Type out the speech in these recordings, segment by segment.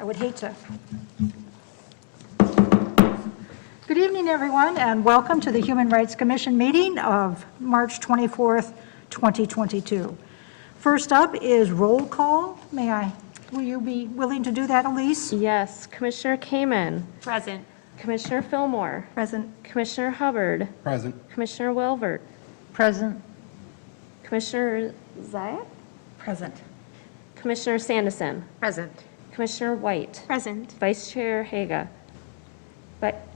I would hate to. Good evening, everyone, and welcome to the Human Rights Commission meeting of March 24th, 2022. First up is roll call. Will you be willing to do that, Elise? Yes. Commissioner Kamen. Present. Commissioner Fillmore. Present. Commissioner Hubbard. Present. Commissioner Welvert. Present. Commissioner Zayat. Present. Commissioner Sandison. Present. Commissioner White. Present. Vice Chair Haga.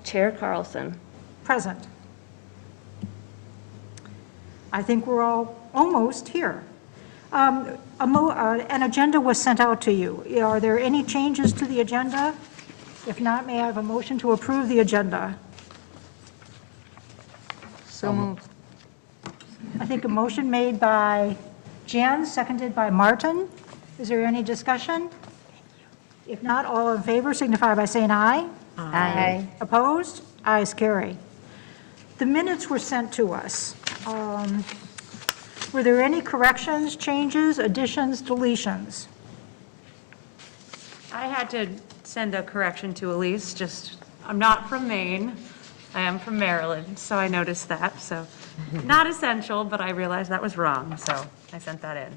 Chair Carlson. Present. I think we're all almost here. An agenda was sent out to you. Are there any changes to the agenda? If not, may I have a motion to approve the agenda? So moved. I think a motion made by Jan, seconded by Martin. Is there any discussion? If not, all in favor signify by saying aye. Aye. Opposed? Ayes carry. The minutes were sent to us. Were there any corrections, changes, additions, deletions? I had to send a correction to Elise, I'm not from Maine, I am from Maryland, so I noticed that, so not essential, but I realized that was wrong, so I sent that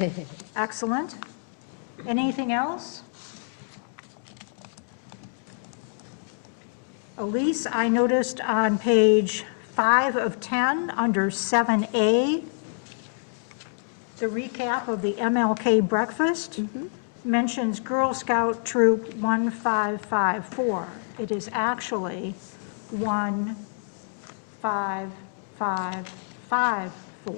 in. Excellent. Anything else? Elise, I noticed on page 5 of 10, under 7A, the recap of the MLK breakfast mentions Girl Scout Troop 1554. It is actually 15554.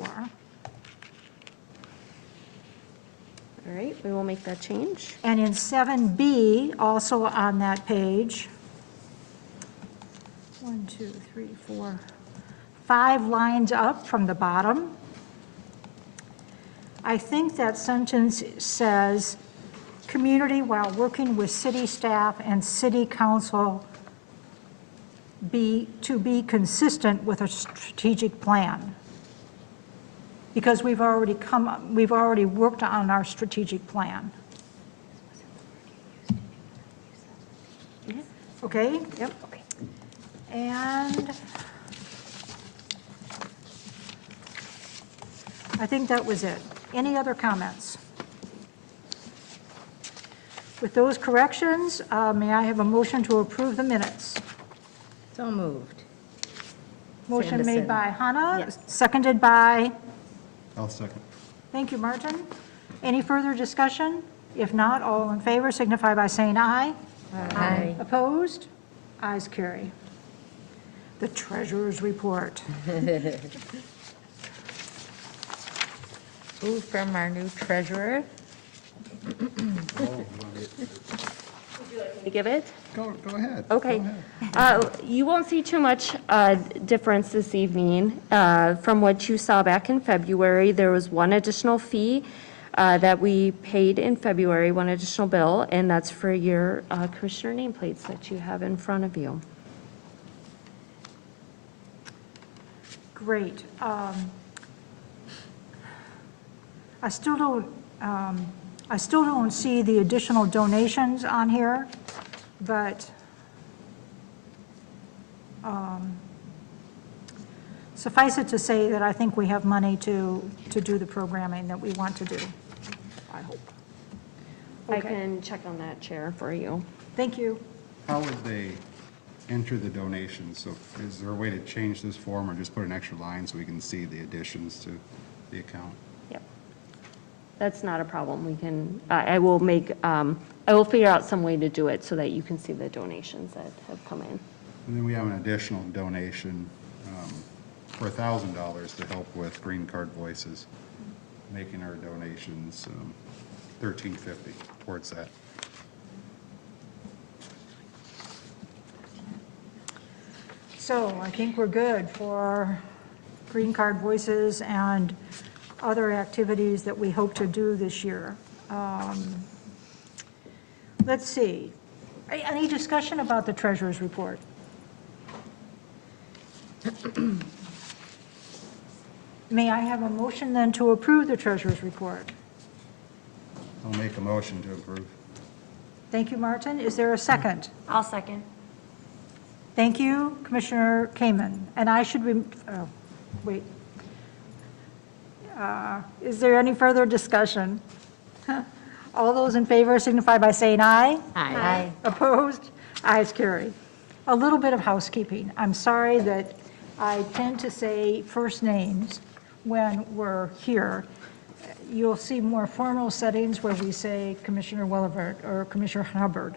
All right, we will make that change. And in 7B, also on that page, 1, 2, 3, 4, 5 lines up from the bottom, I think that sentence says, community while working with city staff and city council to be consistent with a strategic plan. Because we've already worked on our strategic plan. Okay? Yep. Okay. And I think that was it. Any other comments? With those corrections, may I have a motion to approve the minutes? So moved. Motion made Sandison. by Hannah, Yes. seconded by, I'll second. thank you, Martin. Any further discussion? If not, all in favor signify by saying aye. Aye. Opposed? Ayes carry. The treasurer's report. Ooh, from our new treasurer. To give it? Go ahead. Okay. Go ahead. You won't see too much difference this evening. From what you saw back in February, there was one additional fee that we paid in February, one additional bill, and that's for your commissioner nameplates that you have in front of you. Great. I still don't see the additional donations on here, but suffice it to say that I think we have money to do the programming that we want to do, I hope. I Okay. can check on that, Chair, for you. Thank you. How would they enter the donations? So is there a way to change this form or just put an extra line so we can see the additions to the account? Yep. That's not a problem. We can, I will figure out some way to do it so that you can see the donations that have come in. And then we have an additional donation for $1,000 to help with Green Card Voices, making our donations $1,350 towards that. So I think we're good for Green Card Voices and other activities that we hope to do this year. Let's see. Any discussion about the treasurer's report? May I have a motion then to approve the treasurer's report? I'll make a motion to approve. Thank you, Martin. Is there a second? I'll second. Thank you, Commissioner Kamen. And I should, wait. Is there any further discussion? All those in favor signify by saying aye. Aye. Opposed? Ayes carry. A little bit of housekeeping. I'm sorry that I tend to say first names when we're here. You'll see more formal settings where we say Commissioner Willivert or Commissioner Hubbard.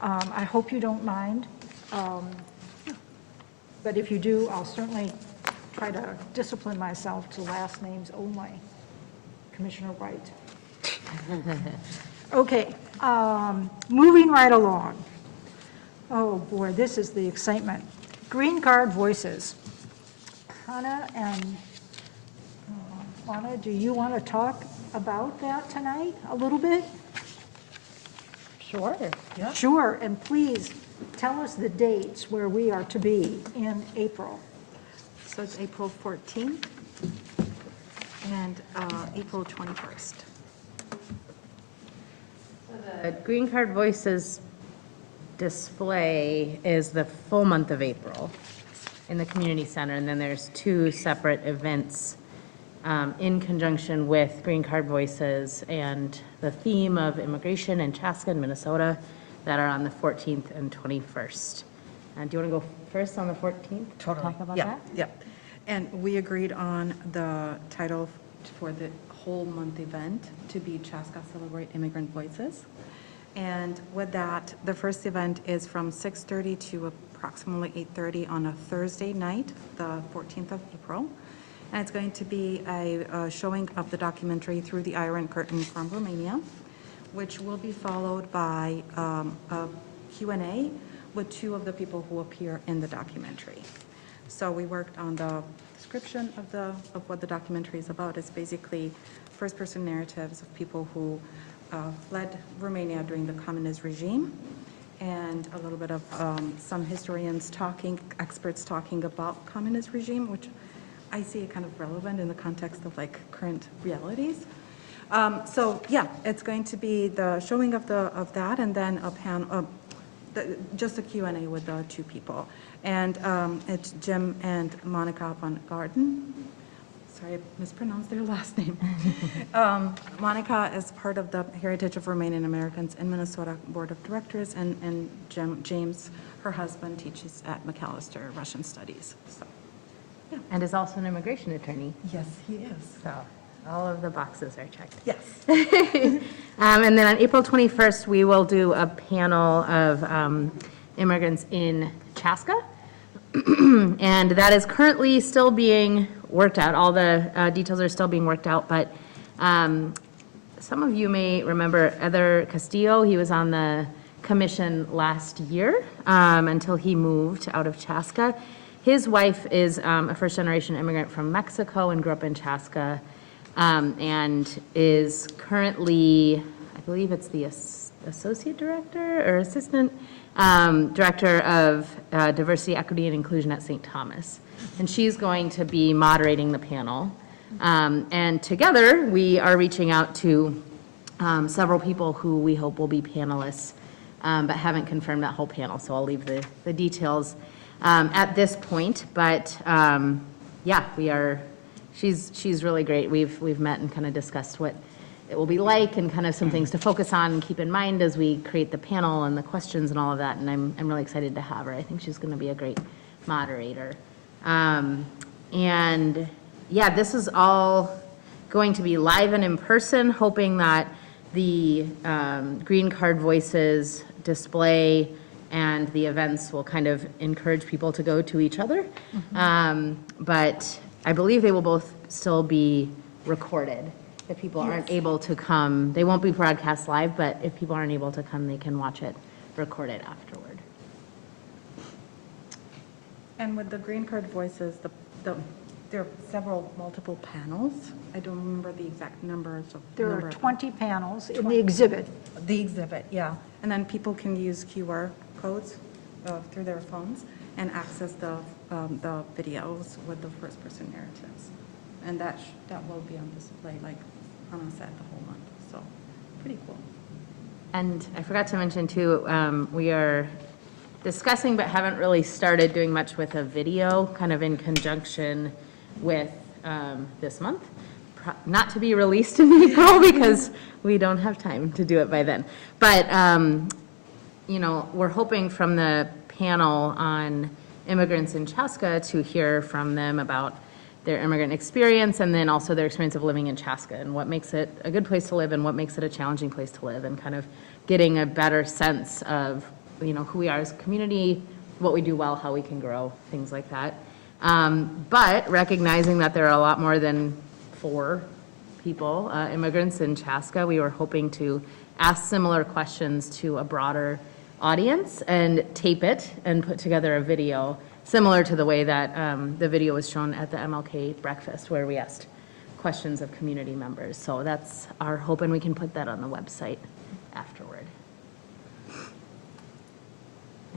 I hope you don't mind. But if you do, I'll certainly try to discipline myself to last names only. Commissioner White. Okay, moving right along. Oh, boy, this is the excitement. Green card voices. Hannah and Anna, do you want to talk about that tonight a little bit? Sure. Yeah. Sure, and please tell us the dates where we are to be in April. So it's April 14th and April 21st. The Green Card Voices display is the full month of April in the community center, and then there's 2 separate events in conjunction with Green Card Voices and the theme of immigration in Chaska, Minnesota, that are on the 14th and 21st. Do you want to go first on the 14th? Totally. Talk about Yeah, that? yeah. And we agreed on the title for the whole month event to be Chaska Celebrate Immigrant Voices. And with that, the first event is from 6:30 to approximately 8:30 on a Thursday night, the 14th of April. And it's going to be a showing of the documentary Through the Iron Curtain from Romania, which will be followed by a Q&A with 2 of the people who appear in the documentary. So we worked on the description of what the documentary is about. It's basically first-person narratives of people who fled Romania during the communist regime, and a little bit of some historians talking, experts talking about communist regime, which I see kind of relevant in the context of like current realities. So yeah, it's going to be the showing of that, and then a panel, just a Q&A with the 2 people. And it's Jim and Monica von Garden. Sorry, I mispronounced their last name. Monica is part of the Heritage of Romanian Americans in Minnesota Board of Directors, and James, her husband, teaches at McAllister Russian Studies. So, yeah. And is also an immigration attorney. Yes, he is. So all of the boxes are checked. Yes. And then on April 21st, we will do a panel of immigrants in Chaska. And that is currently still being worked out. All the details are still being worked out, but some of you may remember Heather Castillo. He was on the commission last year until he moved out of Chaska. His wife is a first-generation immigrant from Mexico and grew up in Chaska, and is currently, I believe it's the associate director or assistant director of diversity, equity, and inclusion at St. Thomas. And she's going to be moderating the panel. And together, we are reaching out to several people who we hope will be panelists, but haven't confirmed that whole panel. So I'll leave the details at this point. But yeah, she's really great. We've met and kind of discussed what it will be like and kind of some things to focus on and keep in mind as we create the panel and the questions and all of that. And I'm really excited to have her. I think she's going to be a great moderator. And yeah, this is all going to be live and in person, hoping that the Green Card Voices display and the events will kind of encourage people to go to each other. But I believe they will both still be recorded. If people aren't able to come, they won't be broadcast live, but if people aren't able to come, they can watch it recorded afterward. And with the Green Card Voices, there are multiple panels. I don't remember the exact numbers of. There are 20 panels in the exhibit. The exhibit, yeah. And then people can use QR codes through their phones and access the videos with the first-person narratives. And that will be on display, like Hannah said, the whole month. So, pretty cool. And I forgot to mention too, we are discussing but haven't really started doing much with a video, kind of in conjunction with this month. Not to be released in April because we don't have time to do it by then. But, you know, we're hoping from the panel on immigrants in Chaska to hear from them about their immigrant experience and then also their experience of living in Chaska and what makes it a good place to live and what makes it a challenging place to live, and kind of getting a better sense of, you know, who we are as a community, what we do well, how we can grow, things like that. But recognizing that there are a lot more than 4 people, immigrants in Chaska, we were hoping to ask similar questions to a broader audience and tape it and put together a video similar to the way that the video was shown at the MLK breakfast where we asked questions of community members. So that's our hope, and we can put that on the website afterward.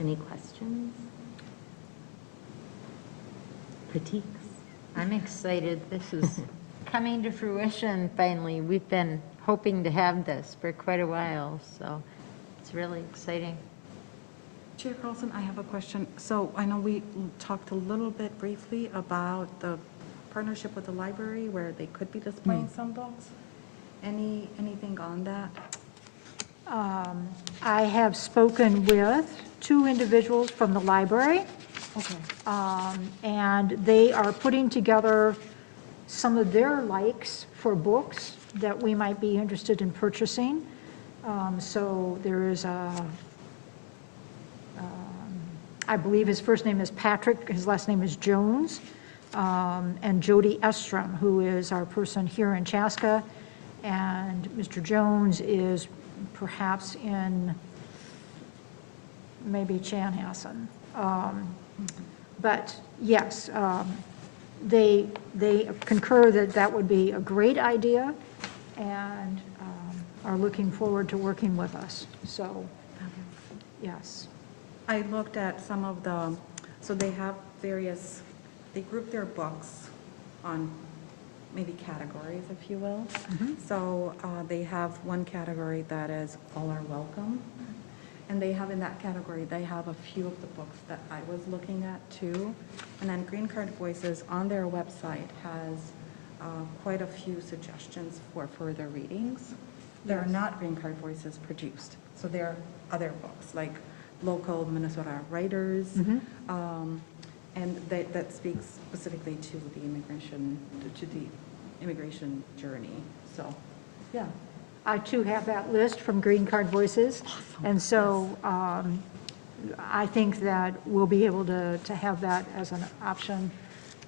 Any questions? Critiques? I'm excited. This is coming to fruition finally. We've been hoping to have this for quite a while, so it's really exciting. Chair Carlson, I have a question. So I know we talked a little bit briefly about the partnership with the library where they could be displaying some books. Anything on that? I have spoken with 2 individuals from the library, Okay. and they are putting together some of their likes for books that we might be interested in purchasing. So there is I believe his first name is Patrick, his last name is Jones, and Jody Estrom, who is our person here in Chaska, and Mr. Jones is perhaps in maybe Chanhassen. But yes, they concur that that would be a great idea and are looking forward to working with us. So, yes. I looked at some of the, so they have various, they group their books on maybe categories, if you will. So they have one category that is All Are Welcome. And they have in that category, they have a few of the books that I was looking at too. And then Green Card Voices on their website has quite a few suggestions for further readings. There are not Green Card Voices produced. So there are other books like local Minnesota writers, and that speaks specifically to the immigration journey. So, yeah. I too have that list from Green Card Voices. And so I think that we'll be able to have that as an option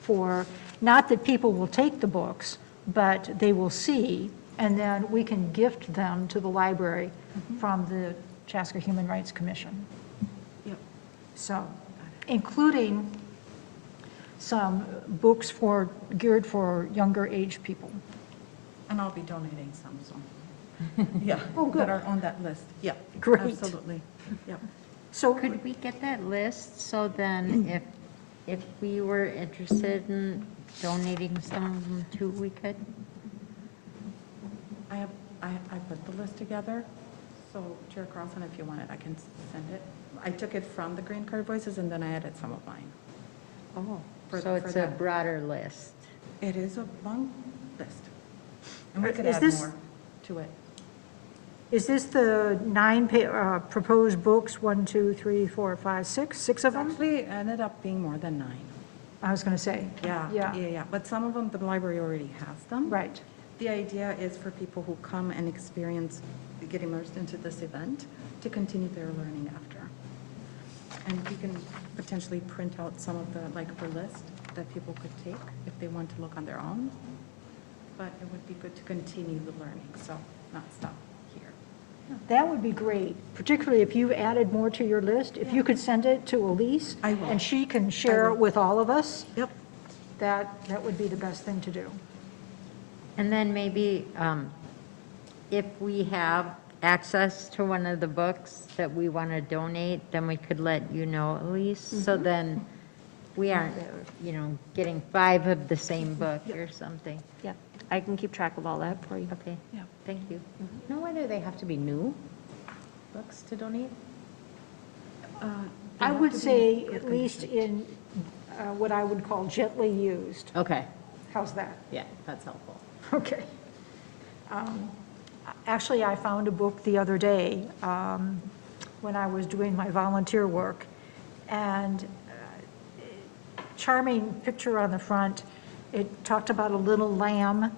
for, not that people will take the books, but they will see, and then we can gift them to the library from the Chaska Human Rights Commission. Yep. So, including some books geared for younger age people. And I'll be donating some, so, yeah. Oh, good. That are on that list. Yeah. Great. Absolutely. Yep. So, Could we get that list so then if we were interested in donating some of them too, we could? I put the list together, so Chair Carlson, if you want it, I can send it. I took it from the Green Card Voices and then I added some of mine. Oh, For- so it's for a that. broader list. It is a long list. And we could Is add this- more to it. is this the 9 proposed books, 1, 2, 3, 4, 5, 6, 6 of them? Actually, it ended up being more than 9. I was going to say. Yeah. But some of them, the library already has them. Right. The idea is for people who come and experience, get immersed into this event, to continue their learning after. And you can potentially print out some of the list that people could take if they want to look on their own. But it would be good to continue the learning, so not stop here. That would be great, particularly if you added more to your list. If you could send it to Elise. I will. And she can share I it will. with all of us, Yep. that would be the best thing to do. And then maybe if we have access to one of the books that we want to donate, then we could let you know at least. So then we aren't, getting 5 of the same book or something. Yeah, I can keep track of all that for you. Okay, Yeah. thank you. Know whether they have to be new? books to donate? I would say at least in what I would call gently used. Okay, How's that? yeah, that's helpful. Okay. Actually, I found a book the other day when I was doing my volunteer work, and charming picture on the front. It talked about a little lamb.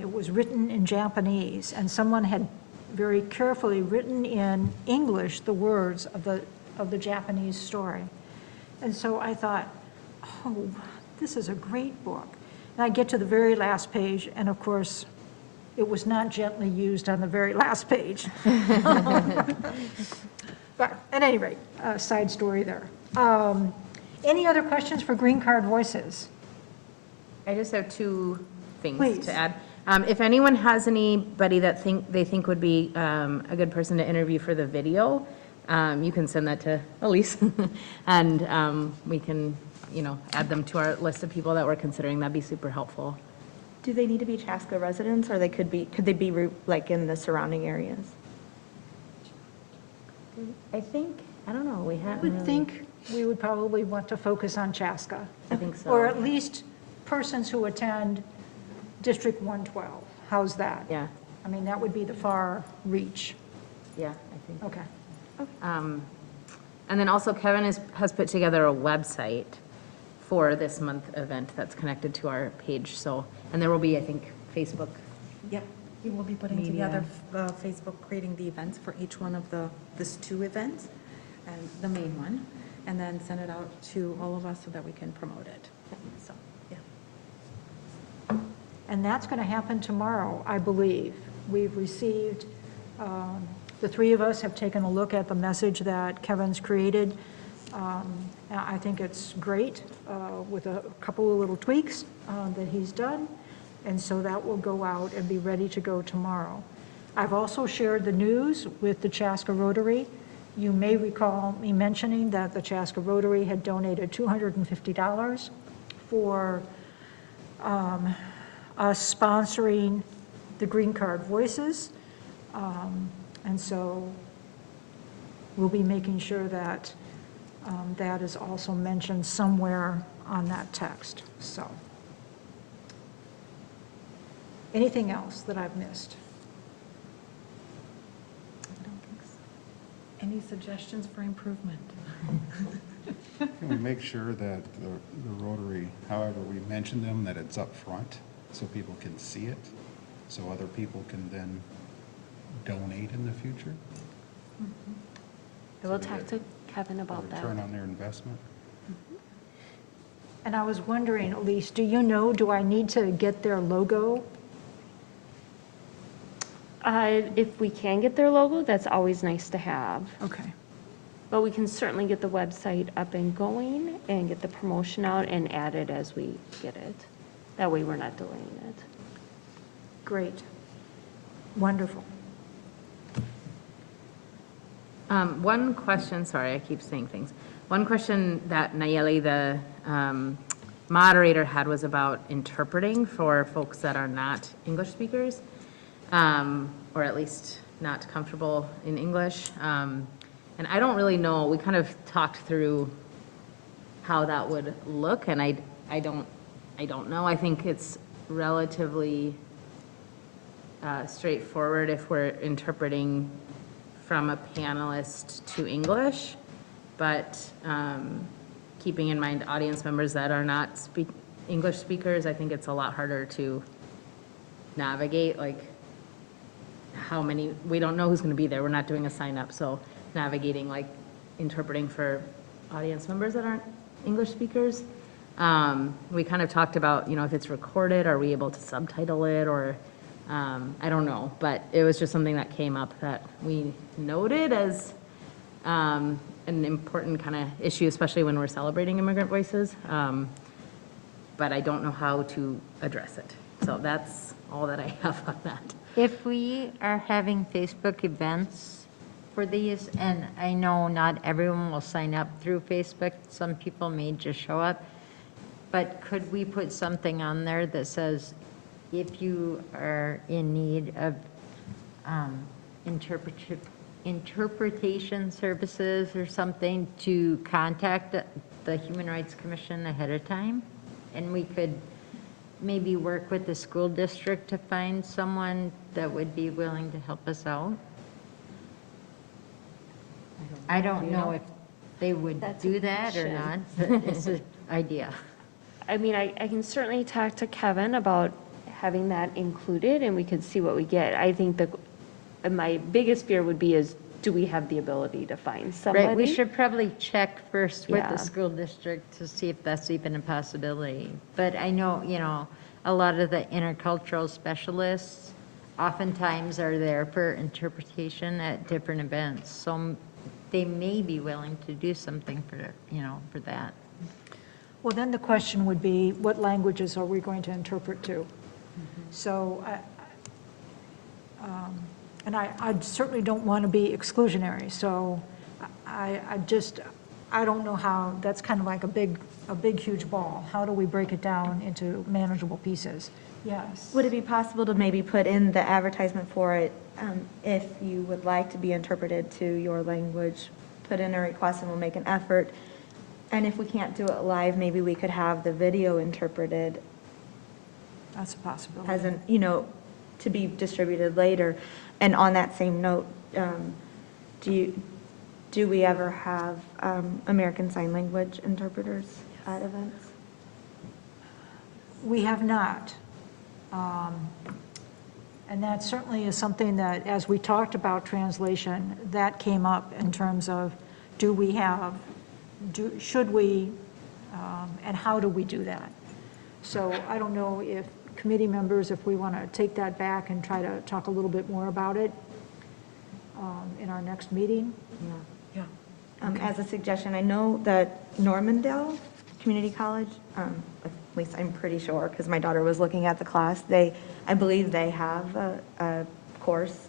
It was written in Japanese, and someone had very carefully written in English the words of the Japanese story. And so I thought, oh, this is a great book. And I get to the very last page, and of course, it was not gently used on the very last page. But at any rate, side story there. Any other questions for Green Card Voices? I just have two things Please. to add. If anyone has anybody that they think would be a good person to interview for the video, you can send that to Elise, and we can, add them to our list of people that we're considering. That'd be super helpful. Do they need to be Chaska residents, or could they be like in the surrounding areas? I don't know, we I haven't would really. think we would probably want to focus on Chaska. I think so. Or at least persons who attend District 112. How's that? Yeah, I mean, that would be the far reach. yeah, I think. Okay. And then also Kevin has put together a website for this month event that's connected to our page, so, and there will be, I think, Facebook. Yep, we will be putting Media. together Facebook, creating the events for each one of this 2 events, and the main one, and then send it out to all of us so that we can promote it. So, yeah. And that's going to happen tomorrow, I believe. We've received, the 3 of us have taken a look at the message that Kevin's created. I think it's great with a couple of little tweaks that he's done. And so that will go out and be ready to go tomorrow. I've also shared the news with the Chaska Rotary. You may recall me mentioning that the Chaska Rotary had donated $250 for us sponsoring the Green Card Voices. And so we'll be making sure that that is also mentioned somewhere on that text, so. Anything else that I've missed? I don't think so. Any suggestions for improvement? Can we make sure that the Rotary, however we mention them, that it's up front so people can see it, so other people can then donate in the future? I will talk to Kevin about that. Return on their investment? And I was wondering, Elise, do I need to get their logo? If we can get their logo, that's always nice to have. Okay. But we can certainly get the website up and going and get the promotion out and add it as we get it. That way we're not delaying it. Great. Wonderful. One question, sorry, I keep saying things. One question that Nayeli, the moderator, had was about interpreting for folks that are not English speakers, or at least not comfortable in English. And I don't really know, we kind of talked through how that would look, and I don't know. I think it's relatively straightforward if we're interpreting from a panelist to English, but keeping in mind audience members that are not English speakers, I think it's a lot harder to navigate, like how many, we don't know who's going to be there. We're not doing a sign up, so navigating, like interpreting for audience members that aren't English speakers. We kind of talked about, if it's recorded, are we able to subtitle it, or I don't know, but it was just something that came up that we noted as an important kind of issue, especially when we're celebrating Immigrant Voices, but I don't know how to address it. So that's all that I have on that. If we are having Facebook events for these, and I know not everyone will sign up through Facebook, some people may just show up, but could we put something on there that says, if you are in need of interpretation services or something to contact the Human Rights Commission ahead of time? And we could maybe work with the school district to find someone that would be willing to help us out? I don't know if they would do that or not, but it's an idea. I mean, I can certainly talk to Kevin about having that included, and we could see what we get. I think my biggest fear would be is, do we have the ability to find somebody? Right, we should probably check first with Yeah. the school district to see if that's even a possibility. But I know, a lot of the intercultural specialists oftentimes are there for interpretation at different events. So they may be willing to do something for that. Well, then the question would be, what languages are we going to interpret to? So, and I certainly don't want to be exclusionary, so I don't know how, that's kind of like a big, huge ball. How do we break it down into manageable pieces? Yes. Would it be possible to maybe put in the advertisement for it, if you would like to be interpreted to your language, put in a request and we'll make an effort? And if we can't do it live, maybe we could have the video interpreted That's a possibility. as to be distributed later. And on that same note, do we ever have American Sign Language interpreters at events? We have not. And that certainly is something that, as we talked about translation, that came up in terms of, should we, and how do we do that? So I don't know if committee members, if we want to take that back and try to talk a little bit more about it in our next meeting. As a suggestion, I know that Normandale Community College, at least I'm pretty sure, because my daughter was looking at the class, I believe they have a course.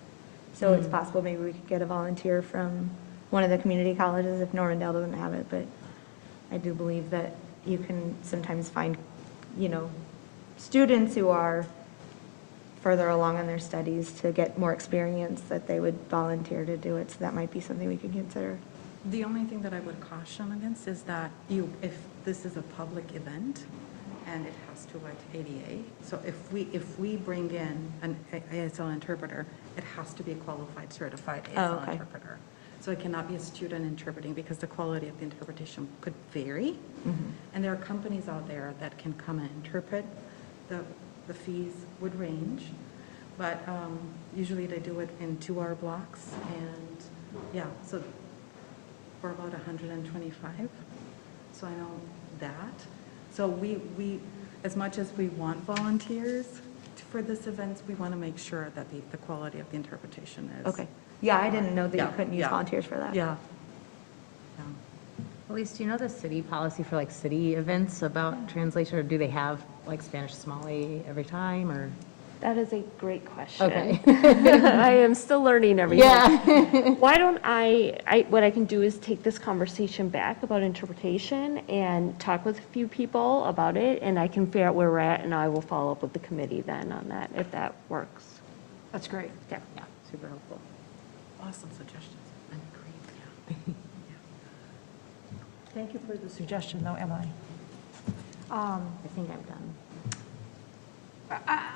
So it's possible maybe we could get a volunteer from one of the community colleges if Normandale doesn't have it. But I do believe that you can sometimes find, students who are further along in their studies to get more experience, that they would volunteer to do it. So that might be something we could consider. The only thing that I would caution against is that if this is a public event and it has to write ADA, so if we bring in an ASL interpreter, it has to be a qualified, certified ASL okay. interpreter. So it cannot be a student interpreting because the quality of the interpretation could vary. And there are companies out there that can come and interpret. The fees would range, but usually they do it in 2-hour blocks, and so for about 125. So I know that. So we as much as we want volunteers for this event, we want to make sure that the quality of the interpretation is. Okay. Yeah, I didn't know that you Yeah, couldn't use yeah. volunteers for that. Yeah. Elise, do you know the city policy for like city events about translation, or do they have like Spanish Somali every time, or? That is a great question. Okay. I am still learning everything. Yeah. Why don't what I can do is take this conversation back about interpretation and talk with a few people about it, and I can figure out where we're at, and I will follow up with the committee then on that, if that works. That's great. Yeah. Yeah, super helpful. Awesome suggestions. Thank you for the suggestion, though, Emily. I think I'm done.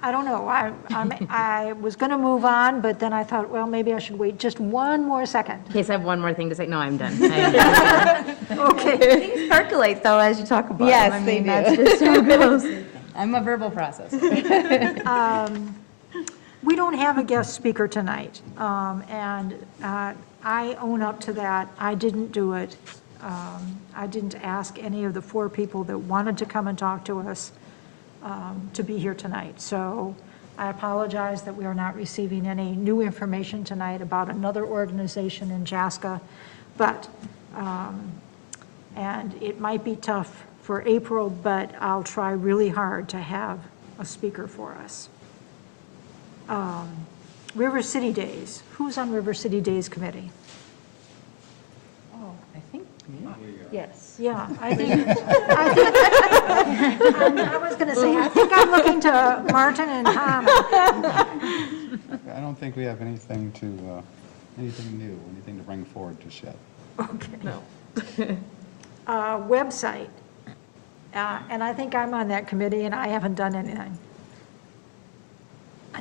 I don't know. I was going to move on, but then I thought, well, maybe I should wait just one more second. In case I have one more thing to say, no, I'm done. I am done. Okay. Things percolate, though, as you talk about Yes, them. I they mean, do. that's just how it goes. I'm a verbal process. We don't have a guest speaker tonight, and I own up to that. I didn't do it. I didn't ask any of the 4 people that wanted to come and talk to us to be here tonight. So I apologize that we are not receiving any new information tonight about another organization in Chaska, but, and it might be tough for April, but I'll try really hard to have a speaker for us. River City Days. Who's on River City Days committee? Oh, I think me. Yes. Yeah, I was going to say, I think I'm looking to Martin and Hannah. I don't think we have anything to Anything new, anything to bring forward to shed? Okay. No. Website. And I think I'm on that committee, and I haven't done anything.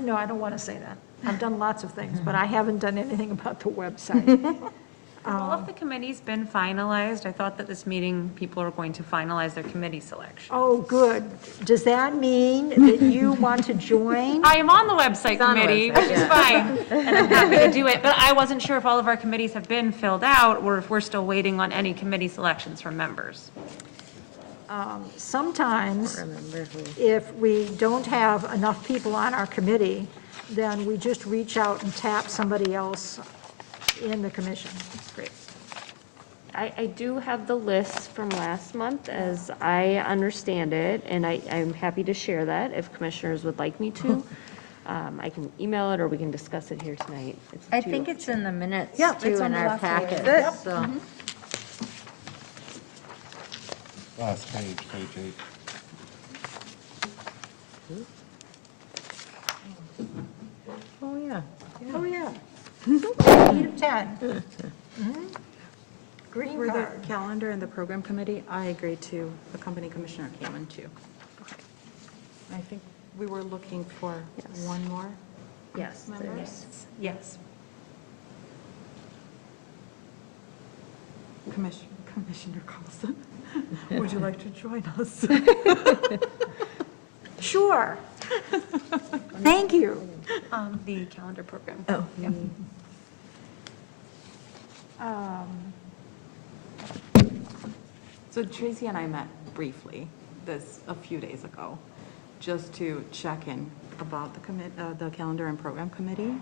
No, I don't want to say that. I've done lots of things, but I haven't done anything about the website. All of the committee's been finalized. I thought that this meeting, people are going to finalize their committee selection. Oh, good. Does that mean that you want to join? I am on the website on the committee, website, which is fine, and I'm happy to do it, but I wasn't sure if all of our committees have been filled out, or if we're still waiting on any committee selections from members. Sometimes, Remember who. if we don't have enough people on our committee, then we just reach out and tap somebody else in the commission. Great. I do have the list from last month as I understand it, and I'm happy to share that if commissioners would like me to. I can email it or we can discuss it here tonight. It's I up to think you. it's in the minutes Yeah, it's too on in the our last page. packet, Yep. so. Last page, page 8. Oh, yeah. Oh, yeah. 8 of 10. Mhm. Green For the card. calendar and the program committee, I agree to accompany Commissioner Kamen too. I think we were looking for Yes. one more Yes, member. there's, Yes. Commissioner Carlson, would you like to join us? Sure. Thank you. The calendar program. Oh. So Tracy and I met briefly a few days ago, just to check in about the calendar and program committee.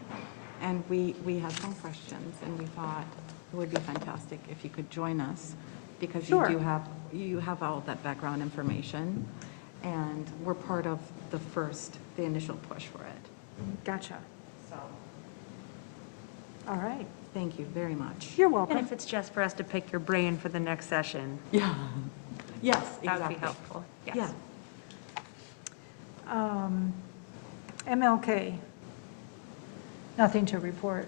And we had some questions, and we thought it would be fantastic if you could join us, because Sure. you have all that background information, and we're part of the initial push for it. Gotcha. So, All right. thank you very much. You're And welcome. if it's just for us to pick your brain for the next session, Yeah. Yes, that exactly. would be helpful. Yes. Yeah. MLK. Nothing to report.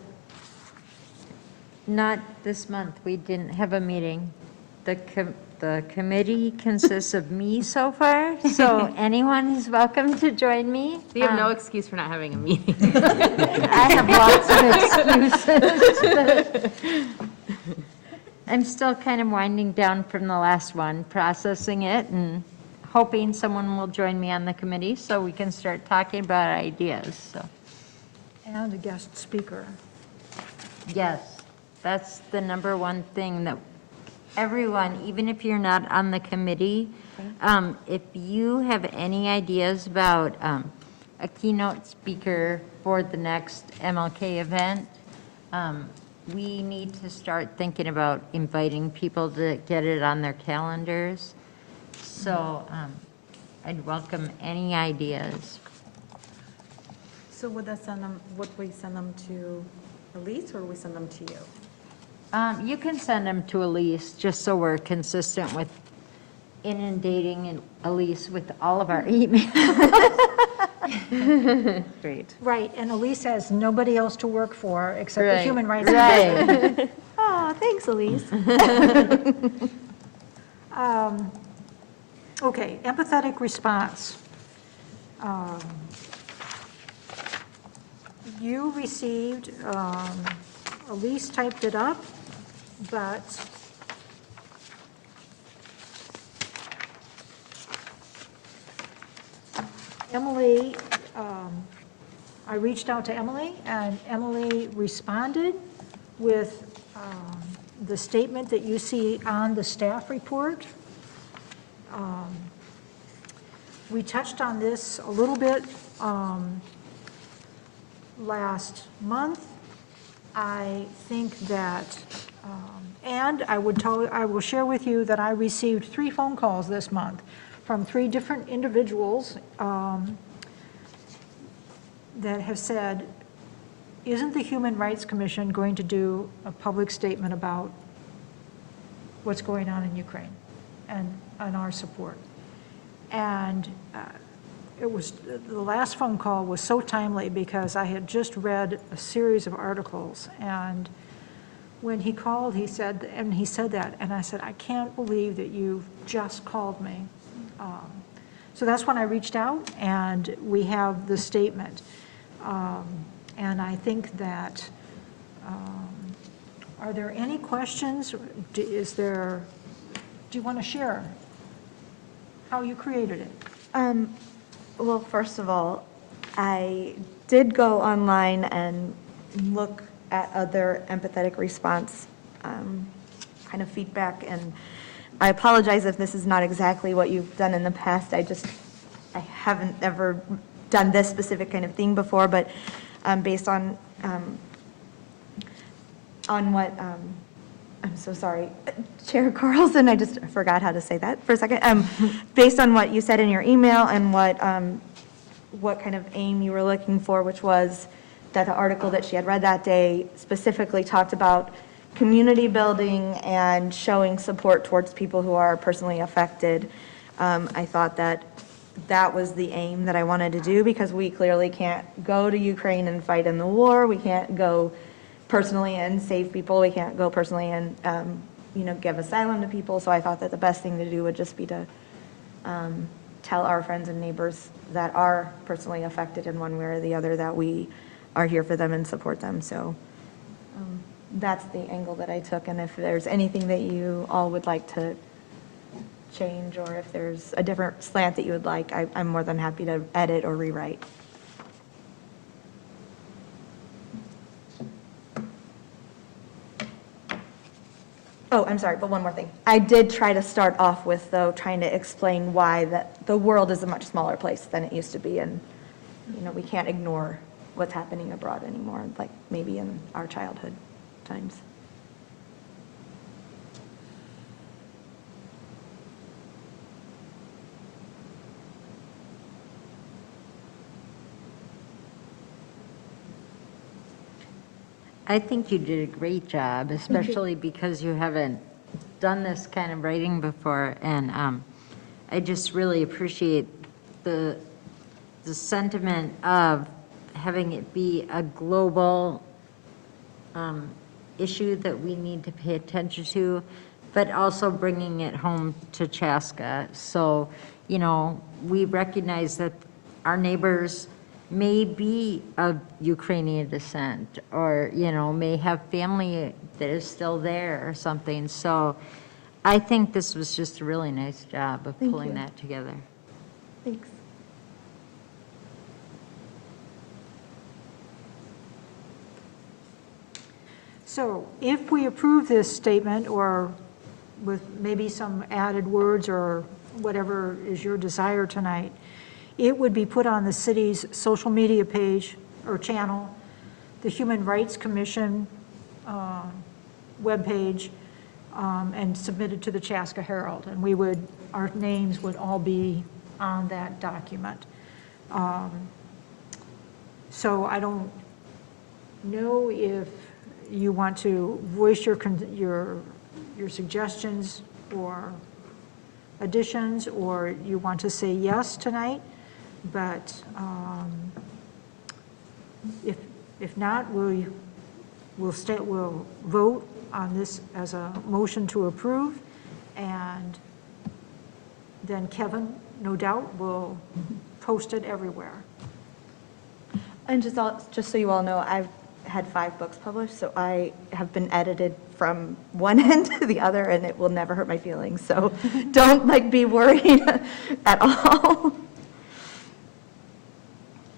Not this month. We didn't have a meeting. The committee consists of me so far, so anyone is welcome to join me. You have no excuse for not having a meeting. I have lots of excuses. I'm still kind of winding down from the last one, processing it and hoping someone will join me on the committee so we can start talking about ideas, so. And a guest speaker. Yes, that's the number one thing that everyone, even if you're not on the committee, if you have any ideas about a keynote speaker for the next MLK event, we need to start thinking about inviting people to get it on their calendars. So I'd welcome any ideas. So would we send them to Elise, or we send them to you? You can send them to Elise, just so we're consistent with inundating Elise with all of our emails. great. Right, and Elise has nobody else to work for except the Right, Human Rights. right. Oh, thanks, Elise. Okay, empathetic response. You received, Elise typed it up, but Emily, I reached out to Emily, and Emily responded with the statement that you see on the staff report. We touched on this a little bit last month. I think that, and I will share with you that I received 3 phone calls this month from 3 different individuals that have said, isn't the Human Rights Commission going to do a public statement about what's going on in Ukraine and our support? And it was, the last phone call was so timely because I had just read a series of articles, and when he called, he said that, and I said, I can't believe that you just called me. So that's when I reached out, and we have the statement. And I think that, are there any questions? Do you want to share how you created it? Well, first of all, I did go online and look at other empathetic response kind of feedback, and I apologize if this is not exactly what you've done in the past. I haven't ever done this specific kind of thing before, but based on what, I'm so sorry, Chair Carlson, I just forgot how to say that for a second. Based on what you said in your email and what kind of aim you were looking for, which was that the article that she had read that day specifically talked about community building and showing support towards people who are personally affected. I thought that was the aim that I wanted to do, because we clearly can't go to Ukraine and fight in the war. We can't go personally and save people. We can't go personally and, give asylum to people. So I thought that the best thing to do would just be to tell our friends and neighbors that are personally affected in one way or the other that we are here for them and support them. So that's the angle that I took. And if there's anything that you all would like to change, or if there's a different slant that you would like, I'm more than happy to edit or rewrite. Oh, I'm sorry, but one more thing. I did try to start off with, though, trying to explain why that the world is a much smaller place than it used to be, and, we can't ignore what's happening abroad anymore, like maybe in our childhood times. I think you did a great job, especially because you haven't done this kind of writing before, and I just really appreciate the sentiment of having it be a global issue that we need to pay attention to, but also bringing it home to Chaska. So, we recognize that our neighbors may be of Ukrainian descent, or, may have family that is still there or something. So I think this was just a really nice job of pulling that together. Thanks. So if we approve this statement, or with maybe some added words or whatever is your desire tonight, it would be put on the city's social media page or channel, the Human Rights Commission webpage, and submitted to the Chaska Herald. And our names would all be on that document. So I don't know if you want to voice your suggestions or additions, or you want to say yes tonight. But if not, we'll vote on this as a motion to approve, and then Kevin, no doubt, will post it everywhere. And just so you all know, I've had 5 books published, so I have been edited from one end to the other, and it will never hurt my feelings. So don't be worried at all.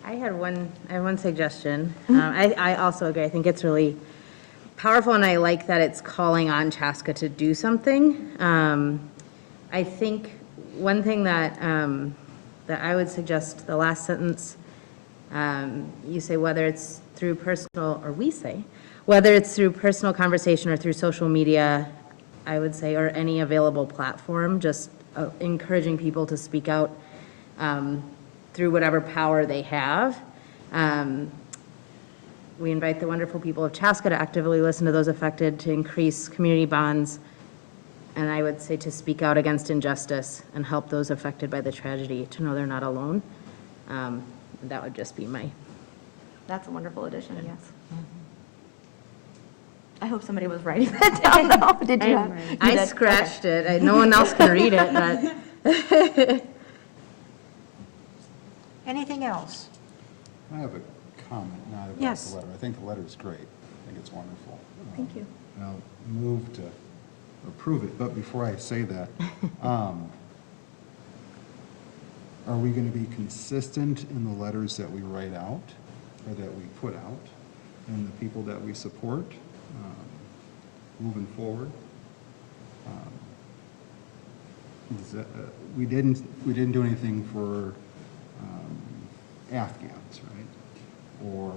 I have one suggestion. I also agree. I think it's really powerful, and I like that it's calling on Chaska to do something. I think one thing that I would suggest, the last sentence, you say whether it's through personal, or we say, whether it's through personal conversation or through social media, I would say, or any available platform, just encouraging people to speak out through whatever power they have. We invite the wonderful people of Chaska to actively listen to those affected, to increase community bonds, and I would say to speak out against injustice and help those affected by the tragedy to know they're not alone. That would just be my, That's a wonderful addition, yes. I hope somebody was writing that down, though. Did you? You I did? scratched it. No one else can read it, but. Anything else? I have a comment, not about Yes. the letter. I think the letter is great. I think it's wonderful. Thank you. And I'll move to approve it, but before I say that, are we going to be consistent in the letters that we write out, or that we put out, and the people that we support, moving forward? We didn't do anything for Afghans, right? Or,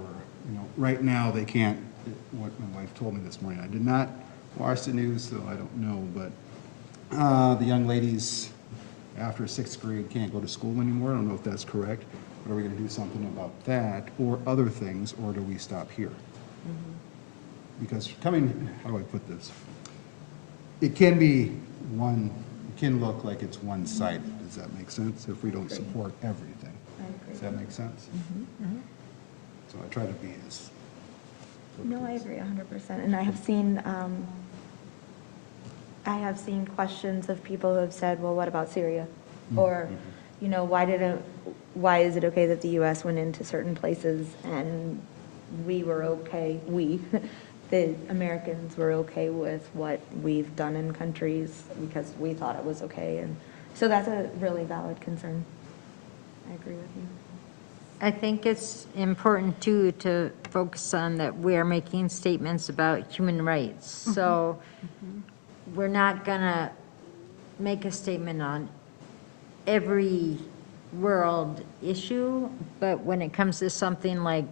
right now, they can't, what my wife told me this morning, I did not watch the news, so I don't know, but the young ladies after 6th grade can't go to school anymore. I don't know if that's correct, but are we going to do something about that, or other things, or do we stop here? Because how do I put this? It can be it can look like it's one-sided. Does that make sense? If we don't support everything. Does that make sense? So I try to be as. No, I agree 100%. And I have seen questions of people who have said, well, what about Syria? Or, why is it okay that the U.S. went into certain places and we were okay, the Americans were okay with what we've done in countries because we thought it was okay. And so that's a really valid concern. I agree with you. I think it's important too to focus on that we are making statements about human rights. So we're not gonna make a statement on every world issue, but when it comes to something like,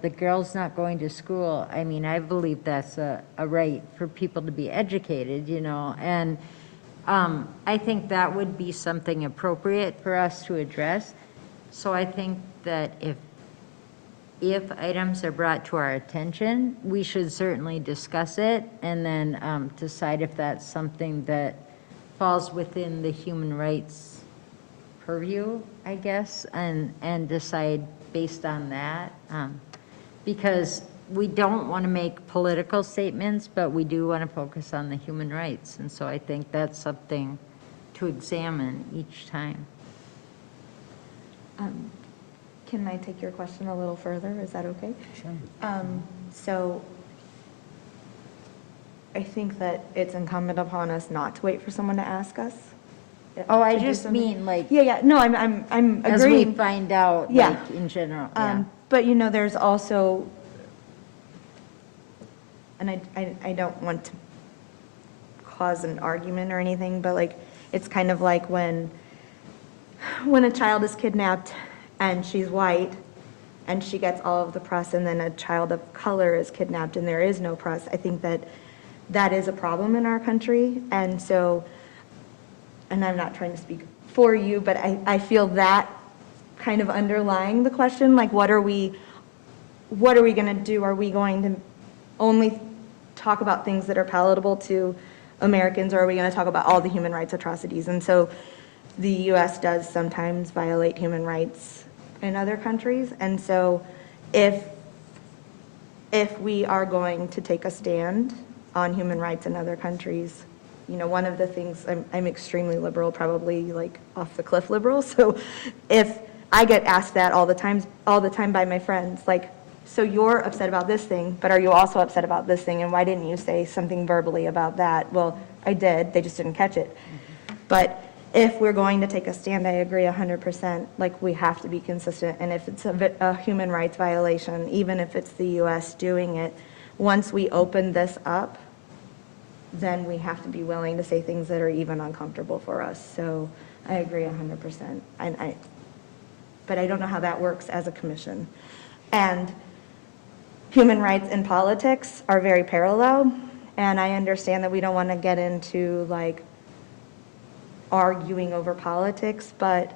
the girls not going to school, I mean, I believe that's a right for people to be educated, and I think that would be something appropriate for us to address. So I think that if items are brought to our attention, we should certainly discuss it and then decide if that's something that falls within the human rights purview, I guess, and decide based on that. Because we don't want to make political statements, but we do want to focus on the human rights. And so I think that's something to examine each time. Can I take your question a little further? Is that okay? Sure. So I think that it's incumbent upon us not to wait for someone to ask us. Oh, I to do just something. mean like, Yeah, no, I'm agreeing. as we find out, Yeah. like, in general, yeah. But, there's also, and I don't want to cause an argument or anything, but like, it's kind of like when a child is kidnapped and she's white and she gets all of the press, and then a child of color is kidnapped and there is no press. I think that is a problem in our country. And so, and I'm not trying to speak for you, but I feel that kind of underlying the question, like what are we going to do? Are we going to only talk about things that are palatable to Americans, or are we going to talk about all the human rights atrocities? And so the U.S. does sometimes violate human rights in other countries. And so if we are going to take a stand on human rights in other countries, one of the things, I'm extremely liberal, probably like off the cliff liberal. So if I get asked that all the time by my friends, like, so you're upset about this thing, but are you also upset about this thing? And why didn't you say something verbally about that? Well, I did, they just didn't catch it. But if we're going to take a stand, I agree 100%, like we have to be consistent. And if it's a human rights violation, even if it's the U.S. doing it, once we open this up, then we have to be willing to say things that are even uncomfortable for us. So I agree 100%. But I don't know how that works as a commission. And human rights and politics are very parallel. And I understand that we don't want to get into like arguing over politics, but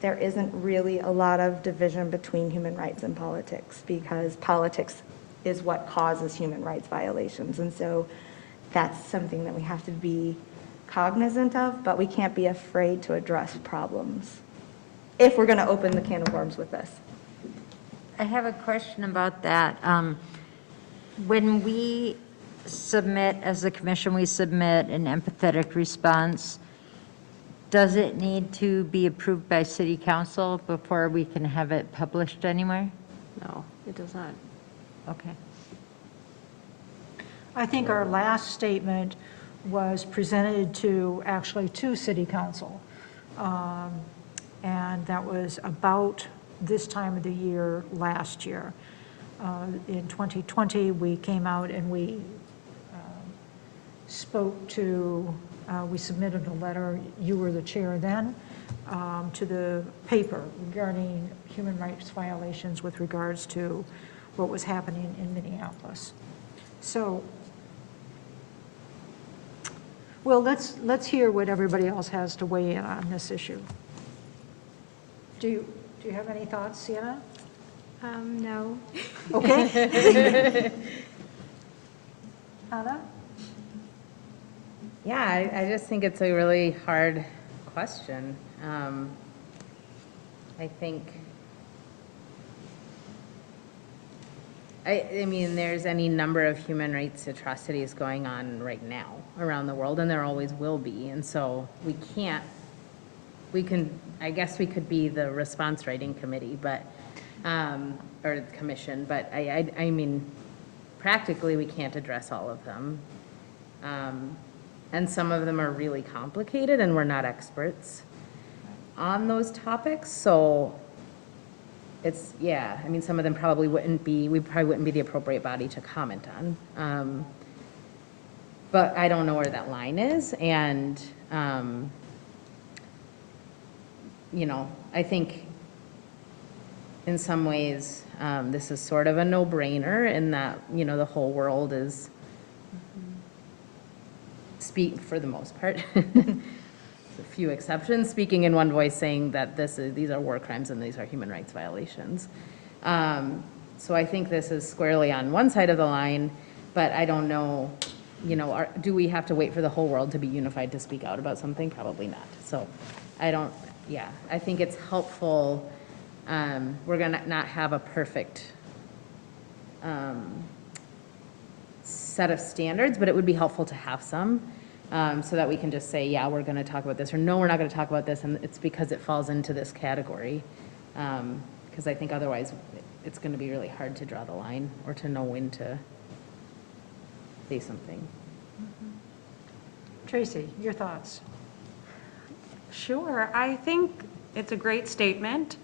there isn't really a lot of division between human rights and politics, because politics is what causes human rights violations. And so that's something that we have to be cognizant of, but we can't be afraid to address problems if we're going to open the can of worms with this. I have a question about that. When we submit, as a commission, we submit an empathetic response, does it need to be approved by city council before we can have it published anywhere? No, it does not. Okay. I think our last statement was presented actually to city council. And that was about this time of the year last year. In 2020, we came out and we spoke to, we submitted a letter, you were the chair then, to the paper regarding human rights violations with regards to what was happening in Minneapolis. So, well, let's hear what everybody else has to weigh in on this issue. Do you have any thoughts, Sienna? No. Okay. Hannah? Yeah, I just think it's a really hard question. I think, I mean, there's any number of human rights atrocities going on right now around the world, and there always will be. And so we can, I guess we could be the response writing committee, but, or commission, but I mean, practically we can't address all of them. And some of them are really complicated and we're not experts on those topics. So it's, yeah, I mean, some of them probably wouldn't be, we probably wouldn't be the appropriate body to comment on. But I don't know where that line is. And, you know, I think in some ways, this is sort of a no-brainer in that, you know, the whole world is, for the most part, a few exceptions, speaking in one voice saying that these are war crimes and these are human rights violations. So I think this is squarely on one side of the line, but I don't know, you know, do we have to wait for the whole world to be unified to speak out about something? Probably not. So yeah, I think it's helpful. We're gonna not have a perfect set of standards, but it would be helpful to have some, so that we can just say, yeah, we're gonna talk about this, or no, we're not gonna talk about this, and it's because it falls into this category. Because I think otherwise it's gonna be really hard to draw the line or to know when to say something. Tracy, your thoughts? Sure, I think it's a great statement.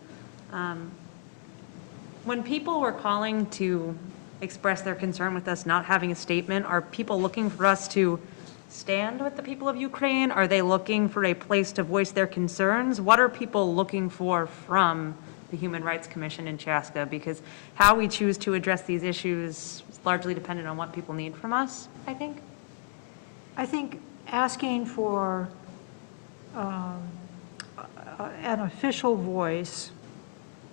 When people were calling to express their concern with us not having a statement, are people looking for us to stand with the people of Ukraine? Are they looking for a place to voice their concerns? What are people looking for from the Human Rights Commission in Chaska? Because how we choose to address these issues is largely dependent on what people need from us, I think. I think asking for an official voice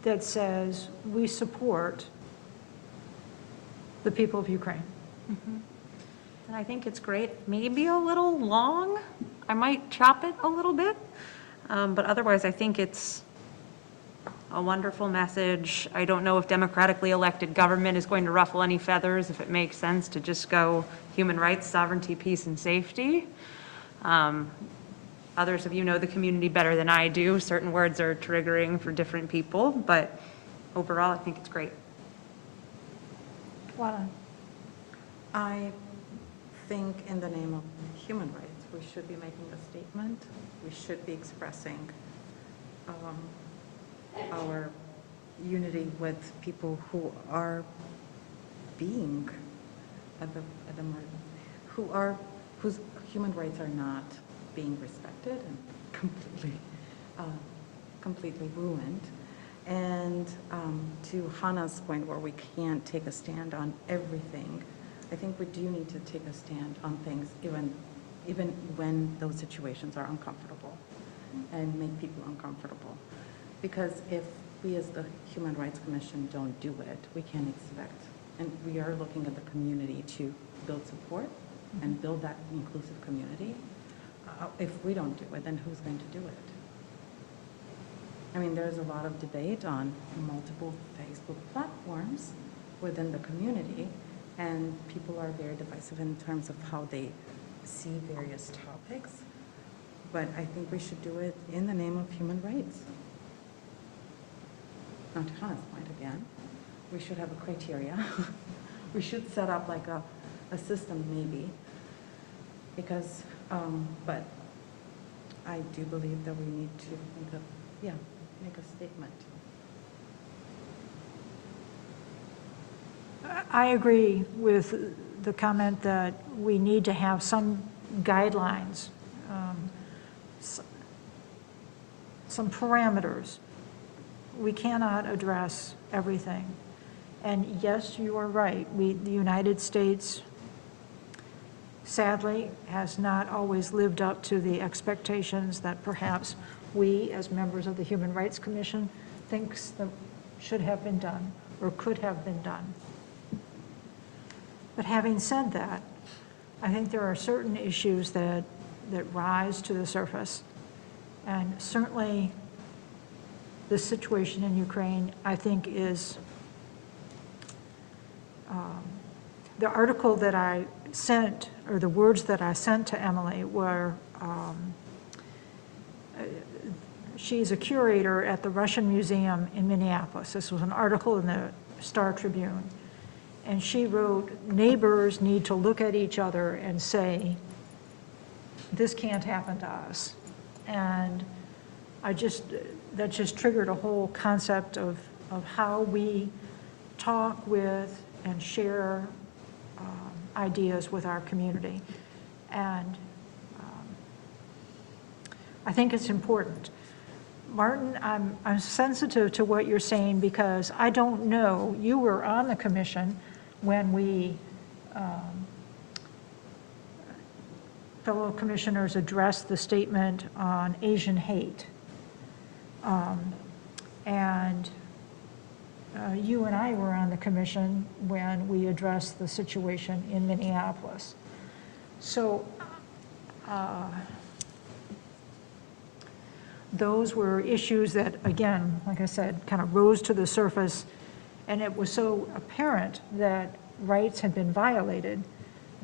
that says we support the people of Ukraine. And I think it's great, maybe a little long. I might chop it a little bit. But otherwise, I think it's a wonderful message. I don't know if democratically elected government is going to ruffle any feathers, if it makes sense to just go human rights, sovereignty, peace, and safety. Others of you know the community better than I do. Certain words are triggering for different people, but overall, I think it's great. Juana? I think in the name of human rights, we should be making a statement. We should be expressing our unity with people who are being at the whose human rights are not being respected and completely ruined. And to Hannah's point, where we can't take a stand on everything, I think we do need to take a stand on things even when those situations are uncomfortable and make people uncomfortable. Because if we as the Human Rights Commission don't do it, we can't expect, and we are looking at the community to build support and build that inclusive community. If we don't do it, then who's going to do it? I mean, there's a lot of debate on multiple Facebook platforms within the community, and people are very divisive in terms of how they see various topics. But I think we should do it in the name of human rights. Now, to Hannah's point again, we should have a criteria. We should set up like a system maybe, because, but I do believe that we need to make a statement. I agree with the comment that we need to have some guidelines, some parameters. We cannot address everything. And yes, you are right. The United States, sadly, has not always lived up to the expectations that perhaps we, as members of the Human Rights Commission, thinks that should have been done or could have been done. But having said that, I think there are certain issues that rise to the surface. And certainly, the situation in Ukraine, I think, is the article that I sent, or the words that I sent to Emily were, she's a curator at the Russian Museum in Minneapolis. This was an article in the Star Tribune. And she wrote, neighbors need to look at each other and say, this can't happen to us. And that just triggered a whole concept of how we talk with and share ideas with our community. And I think it's important. Martin, I'm sensitive to what you're saying because I don't know, you were on the commission when we, fellow commissioners addressed the statement on Asian hate. And you and I were on the commission when we addressed the situation in Minneapolis. So those were issues that, again, like I said, kind of rose to the surface, and it was so apparent that rights had been violated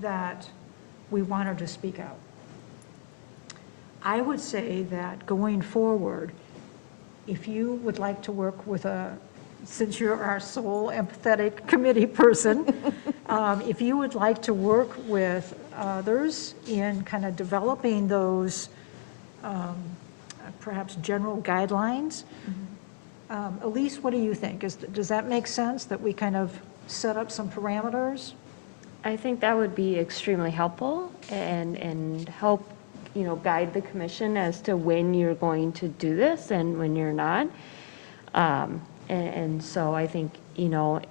that we wanted to speak out. I would say that going forward, if you would like to work with since you're our sole empathetic committee person, if you would like to work with others in kind of developing those perhaps general guidelines, Elise, what do you think? Does that make sense, that we kind of set up some parameters? I think that would be extremely helpful and help, guide the commission as to when you're going to do this and when you're not. And so I think,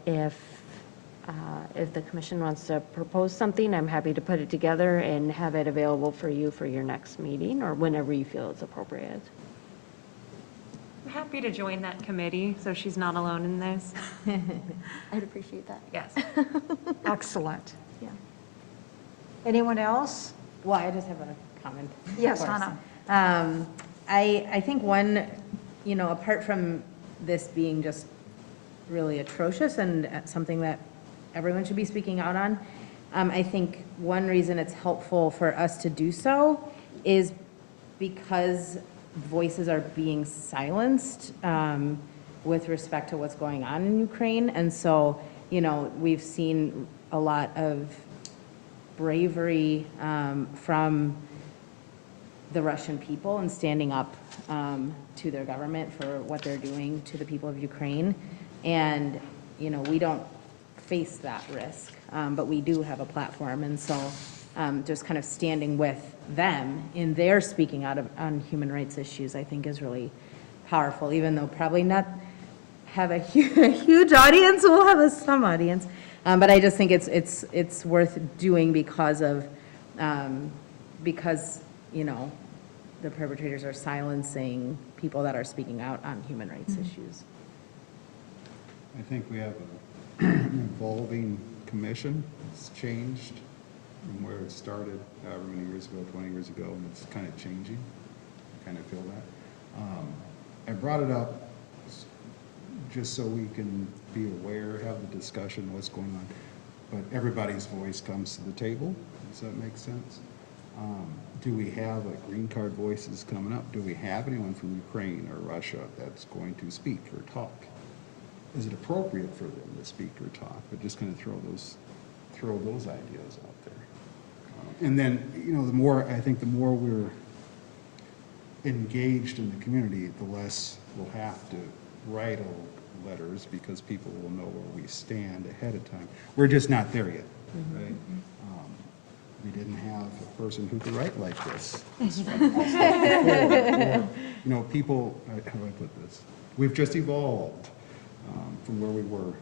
if the commission wants to propose something, I'm happy to put it together and have it available for you for your next meeting or whenever you feel it's appropriate. I'm happy to join that committee, so she's not alone in this. I'd appreciate that. Yes. Excellent. Yeah. Anyone else? Well, I just have a comment. Yes, of course. Hannah. I think one, apart from this being just really atrocious and something that everyone should be speaking out on, I think one reason it's helpful for us to do so is because voices are being silenced with respect to what's going on in Ukraine. And so, we've seen a lot of bravery from the Russian people and standing up to their government for what they're doing to the people of Ukraine. And, we don't face that risk, but we do have a platform. And so just kind of standing with them in their speaking out on human rights issues, I think is really powerful, even though probably not have a huge audience. We'll have some audience. But I just think it's worth doing because of, the perpetrators are silencing people that are speaking out on human rights issues. I think we have an evolving commission. It's changed from where it started however many years ago, 20 years ago, and it's kind of changing. I kind of feel that. brought it up just so we can be aware, have the discussion, what's going on. But everybody's voice comes to the table. Does that make sense? Do we have like green card voices coming up? Do we have anyone from Ukraine or Russia that's going to speak or talk? Is it appropriate for them to speak or talk? But just kind of throw those ideas out there. And then, you know, I think the more we're engaged in the community, the less we'll have to write letters because people will know where we stand ahead of time. We're just not there yet, right? We didn't have a person who could write like this. You know, people, how do I put this? We've just evolved from where we were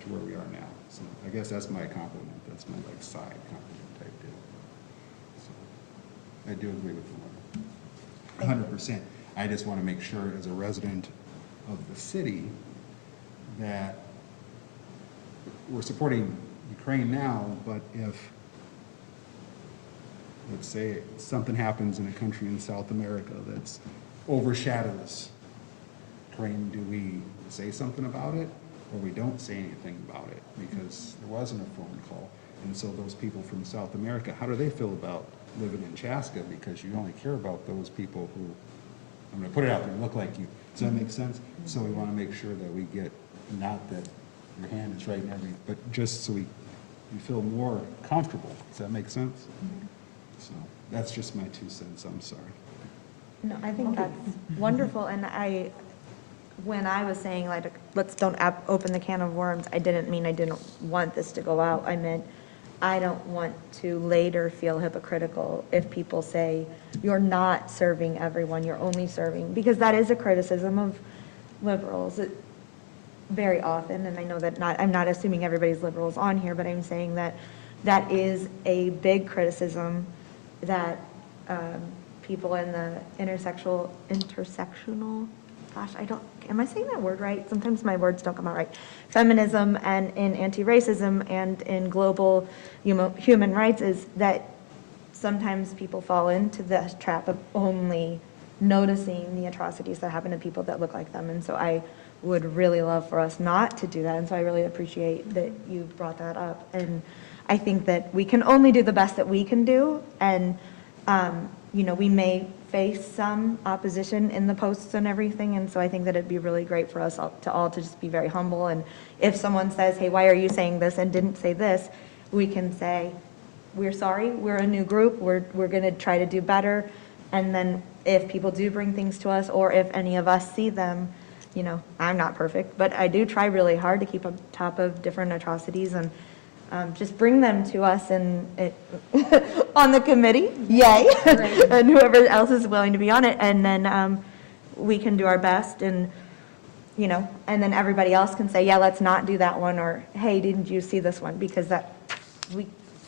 to where we are now. So I guess that's my compliment. That's my like side compliment type deal. So I do agree with the letter, 100%. I just want to make sure as a resident of the city that we're supporting Ukraine now, but if, let's say, something happens in a country in South America that's overshadows Ukraine, do we say something about it, or we don't say anything about it because there wasn't a phone call? And so those people from South America, how do they feel about living in Chaska? Because you only care about those people who, I'm going to put it out there, look like you. Does that make sense? So we want to make sure that we get, not that your hand is right in every, but just so we feel more comfortable. Does that make sense? So that's just my 2 cents. I'm sorry. No, I think that's wonderful, and when I was saying, like, let's don't open the can of worms, I didn't mean I didn't want this to go out. I meant I don't want to later feel hypocritical if people say, you're not serving everyone, you're only serving, because that is a criticism of liberals very often, and I know that I'm not assuming everybody's liberals on here, but I'm saying that that is a big criticism that people in the intersectional, gosh, am I saying that word right? Sometimes my words don't come out right. Feminism and in anti-racism and in global human rights is that sometimes people fall into the trap of only noticing the atrocities that happen to people that look like them. And so I would really love for us not to do that. And so I really appreciate that you brought that up. And I think that we can only do the best that we can do. And, you know, we may face some opposition in the posts and everything. And so I think that it'd be really great for us all to just be very humble. And if someone says, hey, why are you saying this and didn't say this, we can say, we're sorry, we're a new group, we're going to try to do better. And then if people do bring things to us, or if any of us see them, you know, I'm not perfect, but I do try really hard to keep on top of different atrocities and just bring them to us and on the committee, yay, and whoever else is willing to be on it. And then we can do our best, and, you know, and then everybody else can say, yeah, let's not do that one, or, hey, didn't you see this one? Because that,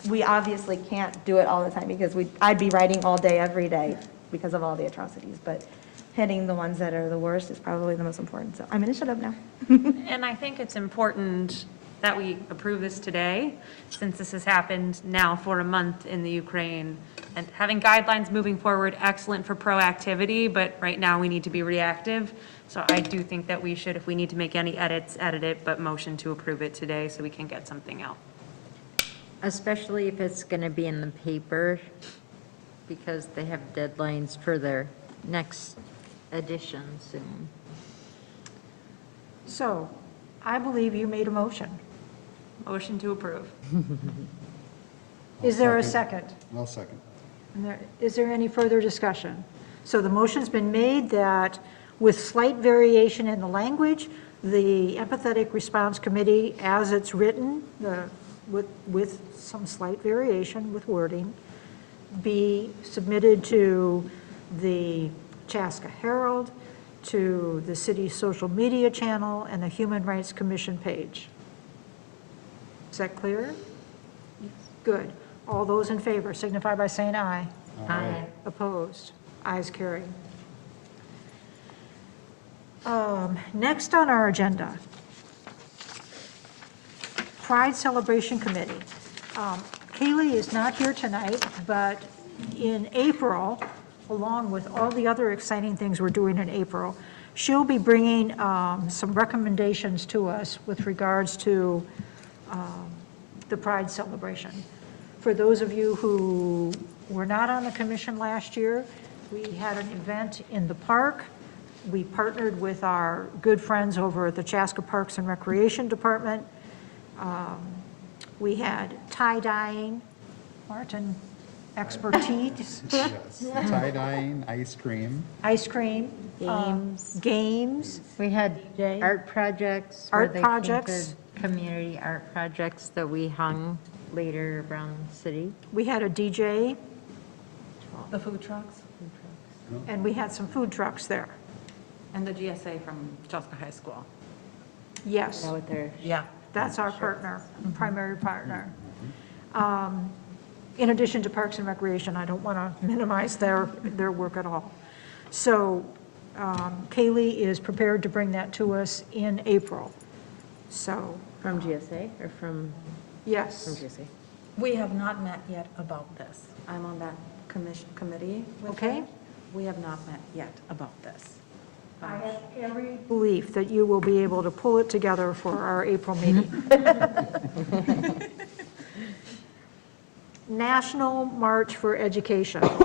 we obviously can't do it all the time, because I'd be writing all day, every day, because of all the atrocities, but hitting the ones that are the worst is probably the most important. So I'm going to shut up now. And I think it's important that we approve this today, since this has happened now for a month in the Ukraine. And having guidelines moving forward, excellent for proactivity, but right now we need to be reactive. So I do think that we should, if we need to make any edits, edit it, but motion to approve it today so we can get something out. Especially if it's going to be in the paper, because they have deadlines for their next edition soon. So I believe you made a motion. Motion to approve. Is there a second? I'll second. Is there any further discussion? So the motion's been made that with slight variation in the language, the Empathetic Response Committee, as it's written, with some slight variation with wording, be submitted to the Chaska Herald, to the city's social media channel, and the Human Rights Commission page. Is that clear? Yes. Good. All those in favor signify by saying aye. Aye. Opposed? Ayes carried. Next on our agenda, Pride Celebration Committee. Kaylee is not here tonight, but in April, along with all the other exciting things we're doing in April. She'll be bringing some recommendations to us with regards to the Pride celebration. For those of you who were not on the commission last year, we had an event in the park. We partnered with our good friends over at the Chaska Parks and Recreation Department. We had tie-dyeing, Martin, expertise, Yes, tie-dyeing, ice cream. ice cream. Games. Games, We had Jay? art projects. where Art they projects. painted Community art projects that we hung later around the city. we had a DJ, The food trucks and we had some food trucks there. and the GSA from Chaska High School. Yes, Now with their Yeah. that's our partner, primary partner. In addition to Parks and Recreation, I don't want to minimize their work at all. So Kaylee is prepared to bring that to us in April. So, From GSA or from yes, GSA? We have not met yet about this. I'm on that committee with Okay. her. We have not met yet about this. I have every belief that you will be able to pull it together for our April meeting. National March for Education. Can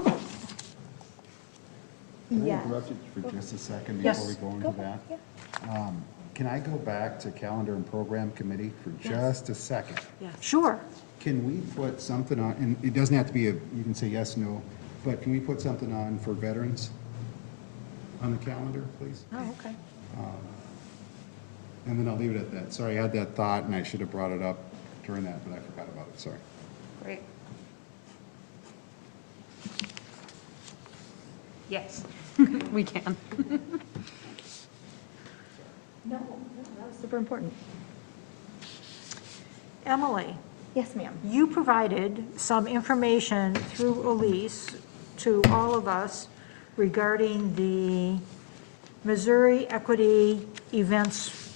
I Yes. interrupt you for just a second Yes. before we go into that? Can I go back to Calendar and Program Committee for just a second? Sure. Can we put something on, and it doesn't have to be you can say yes, no, but can we put something on for veterans on the calendar, please? Oh, okay. And then I'll leave it at that. Sorry, I had that thought, and I should have brought it up during that, but I forgot about it, sorry. Great. Yes, we can. No, that was super important. Emily, Yes, ma'am. you provided some information through Elise to all of us regarding the Missouri Equity Events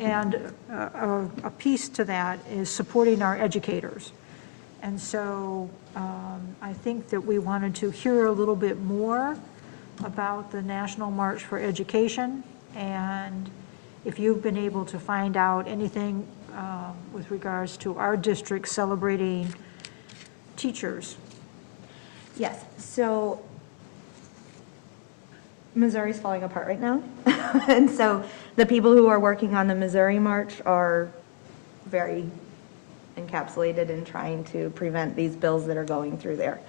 and a piece to that is supporting our educators. And so I think that we wanted to hear a little bit more about the National March for Education, and if you've been able to find out anything with regards to our district celebrating teachers. Yes, so Missouri's falling apart right now. And so the people who are working on the Missouri March are very encapsulated in trying to prevent these bills that are going through there,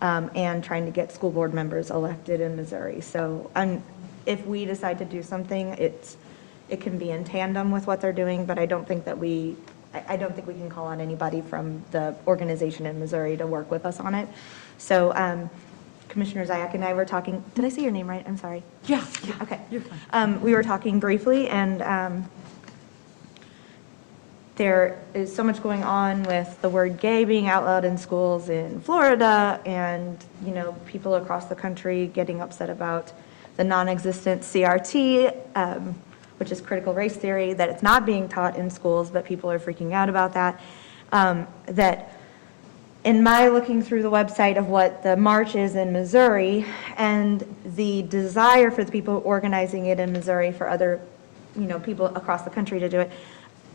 and trying to get school board members elected in Missouri. So if we decide to do something, it can be in tandem with what they're doing, but I don't think we can call on anybody from the organization in Missouri to work with us on it. So Commissioner Zayak and I were talking, did I say your name right? I'm sorry. Yeah. Okay. We were talking briefly, and there is so much going on with the word gay being outlawed in schools in Florida, and, people across the country getting upset about the non-existent CRT, which is critical race theory, that it's not being taught in schools, but people are freaking out about that. That in my looking through the website of what the march is in Missouri, and the desire for the people organizing it in Missouri for other, people across the country to do it,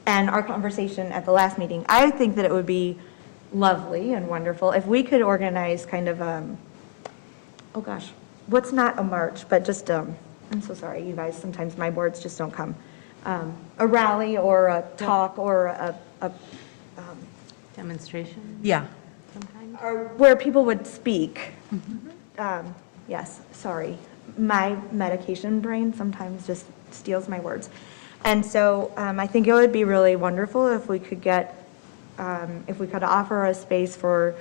and our conversation at the last meeting, I think that it would be lovely and wonderful if we could organize kind of, oh gosh, what's not a march, but just, I'm so sorry, you guys, sometimes my words just don't come. A rally or a talk or a Demonstration? Yeah. or where people would speak. Yes, sorry. My medication brain sometimes just steals my words. And so I think it would be really wonderful if we could if we could offer a space for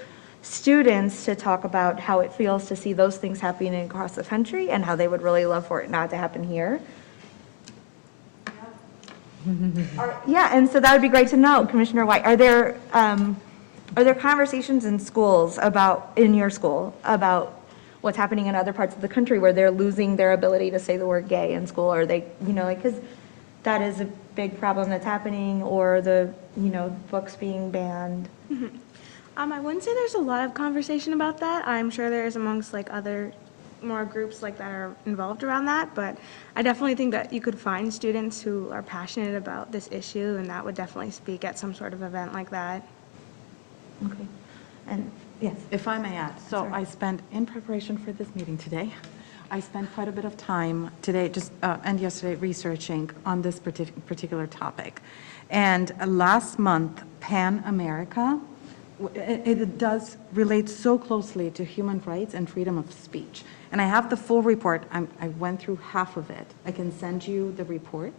students to talk about how it feels to see those things happening across the country and how they would really love for it not to happen here. Yeah, and so that would be great to know, Commissioner White. Are there conversations in schools in your school, about what's happening in other parts of the country where they're losing their ability to say the word gay in school? Or they, because that is a big problem that's happening, or the, books being banned? I wouldn't say there's a lot of conversation about that. I'm sure there is amongst like other more groups like that are involved around that, but I definitely think that you could find students who are passionate about this issue, and that would definitely speak at some sort of event like that. Okay. And, yes. If I may add, so I spent, in preparation for this meeting today, I spent quite a bit of time today, and yesterday, researching on this particular topic. And last month, Pan America, it does relate so closely to human rights and freedom of speech. And I have the full report. I went through half of it. I can send you the report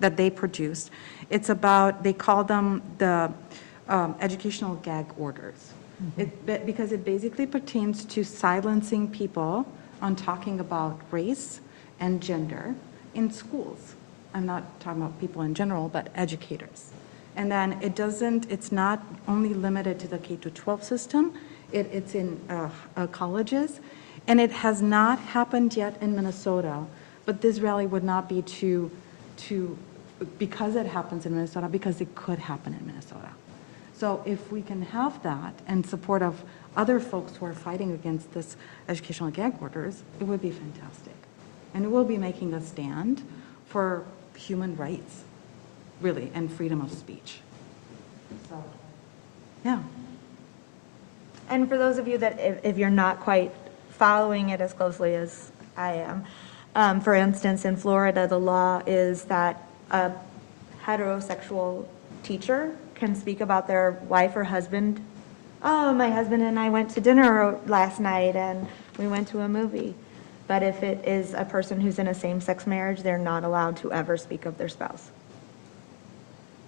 that they produced. It's about, they call them the educational gag orders. Because it basically pertains to silencing people on talking about race and gender in schools. I'm not talking about people in general, but educators. And then it's not only limited to the K-12 system, it's in colleges. And it has not happened yet in Minnesota, but this rally would not be because it happens in Minnesota, because it could happen in Minnesota. So if we can have that in support of other folks who are fighting against this educational gag orders, it would be fantastic. And it will be making a stand for human rights, really, and freedom of speech. So, yeah. And for those of you that, if you're not quite following it as closely as I am, for instance, in Florida, the law is that a heterosexual teacher can speak about their wife or husband. Oh, my husband and I went to dinner last night and we went to a movie. But if it is a person who's in a same-sex marriage, they're not allowed to ever speak of their spouse.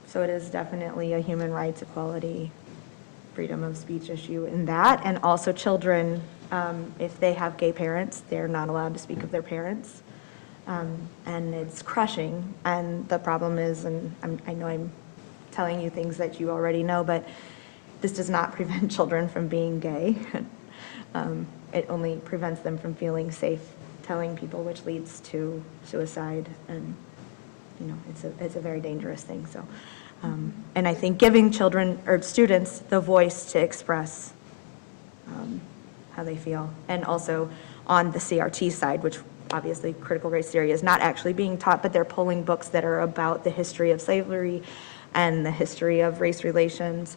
So it is definitely a human rights, equality, freedom of speech issue in that. And also children, if they have gay parents, they're not allowed to speak of their parents. And it's crushing. And the problem is, and I know I'm telling you things that you already know, but this does not prevent children from being gay. It only prevents them from feeling safe telling people, which leads to suicide. And, you know, it's a very dangerous thing. So, and I think giving children or students the voice to express how they feel. And also on the CRT side, which obviously critical race theory is not actually being taught, but they're pulling books that are about the history of slavery and the history of race relations.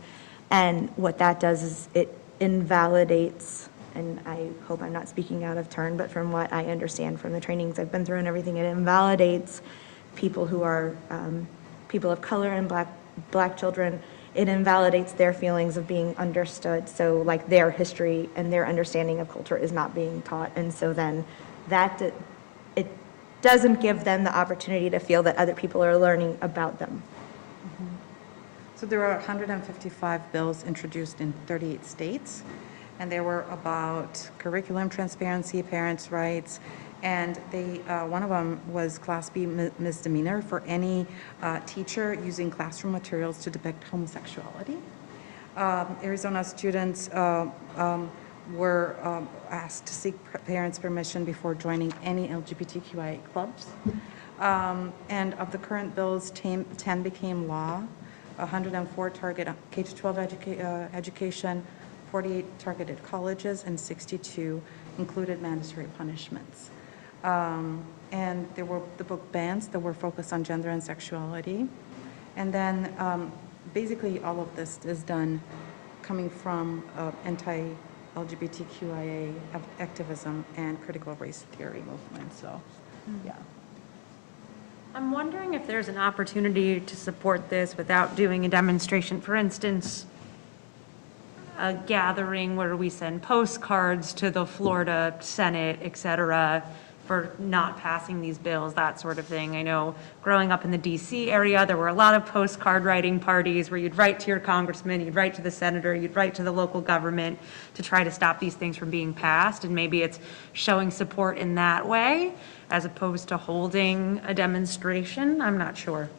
And what that does is it invalidates, and I hope I'm not speaking out of turn, but from what I understand from the trainings I've been through and everything, it invalidates people who are people of color and black children. It invalidates their feelings of being understood. So like their history and their understanding of culture is not being taught. And so then it doesn't give them the opportunity to feel that other people are learning about them. So there were 155 bills introduced in 38 states, and they were about curriculum transparency, parents' rights, and one of them was Class B misdemeanor for any teacher using classroom materials to depict homosexuality. Arizona students were asked to seek parents' permission before joining any LGBTQIA clubs. And of the current bills, 10 became law. 104 target K-12 education, 48 targeted colleges, and 62 included mandatory punishments. And there were the book bans that were focused on gender and sexuality. And then basically all of this is done coming from anti-LGBTQIA activism and critical race theory movement, so yeah. I'm wondering if there's an opportunity to support this without doing a demonstration. For instance, a gathering where we send postcards to the Florida Senate, et cetera, for not passing these bills, that sort of thing. I know growing up in the DC area, there were a lot of postcard writing parties where you'd write to your congressman, you'd write to the senator, you'd write to the local government to try to stop these things from being passed. And maybe it's showing support in that way as opposed to holding a demonstration. I'm not sure.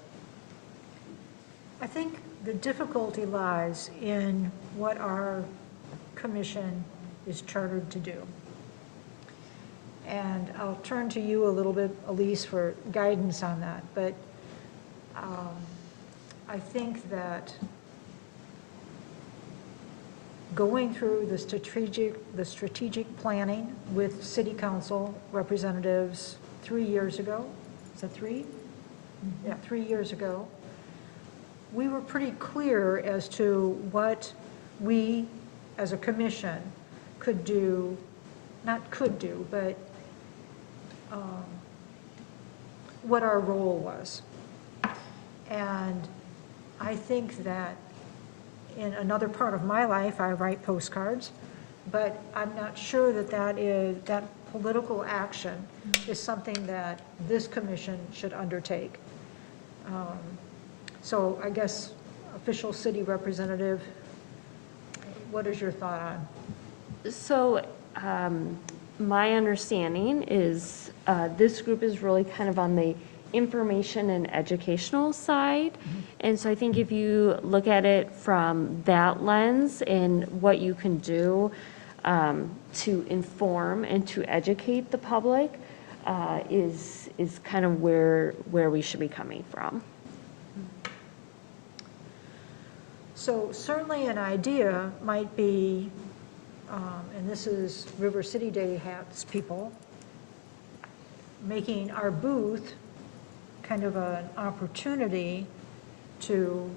I think the difficulty lies in what our commission is chartered to do. And I'll turn to you a little bit, Elise, for guidance on that. But I think that going through the strategic planning with city council representatives 3 years ago. Is that 3? Yeah, 3 years ago. We were pretty clear as to what we, as a commission, could do, not could do, but what our role was. And I think that in another part of my life, I write postcards, but I'm not sure that that political action is something that this commission should undertake. So I guess, official city representative, what is your thought on? So my understanding is this group is really kind of on the information and educational side. And so I think if you look at it from that lens and what you can do to inform and to educate the public is kind of where we should be coming from. So certainly an idea might be, and this is River City Day hats people, making our booth kind of an opportunity to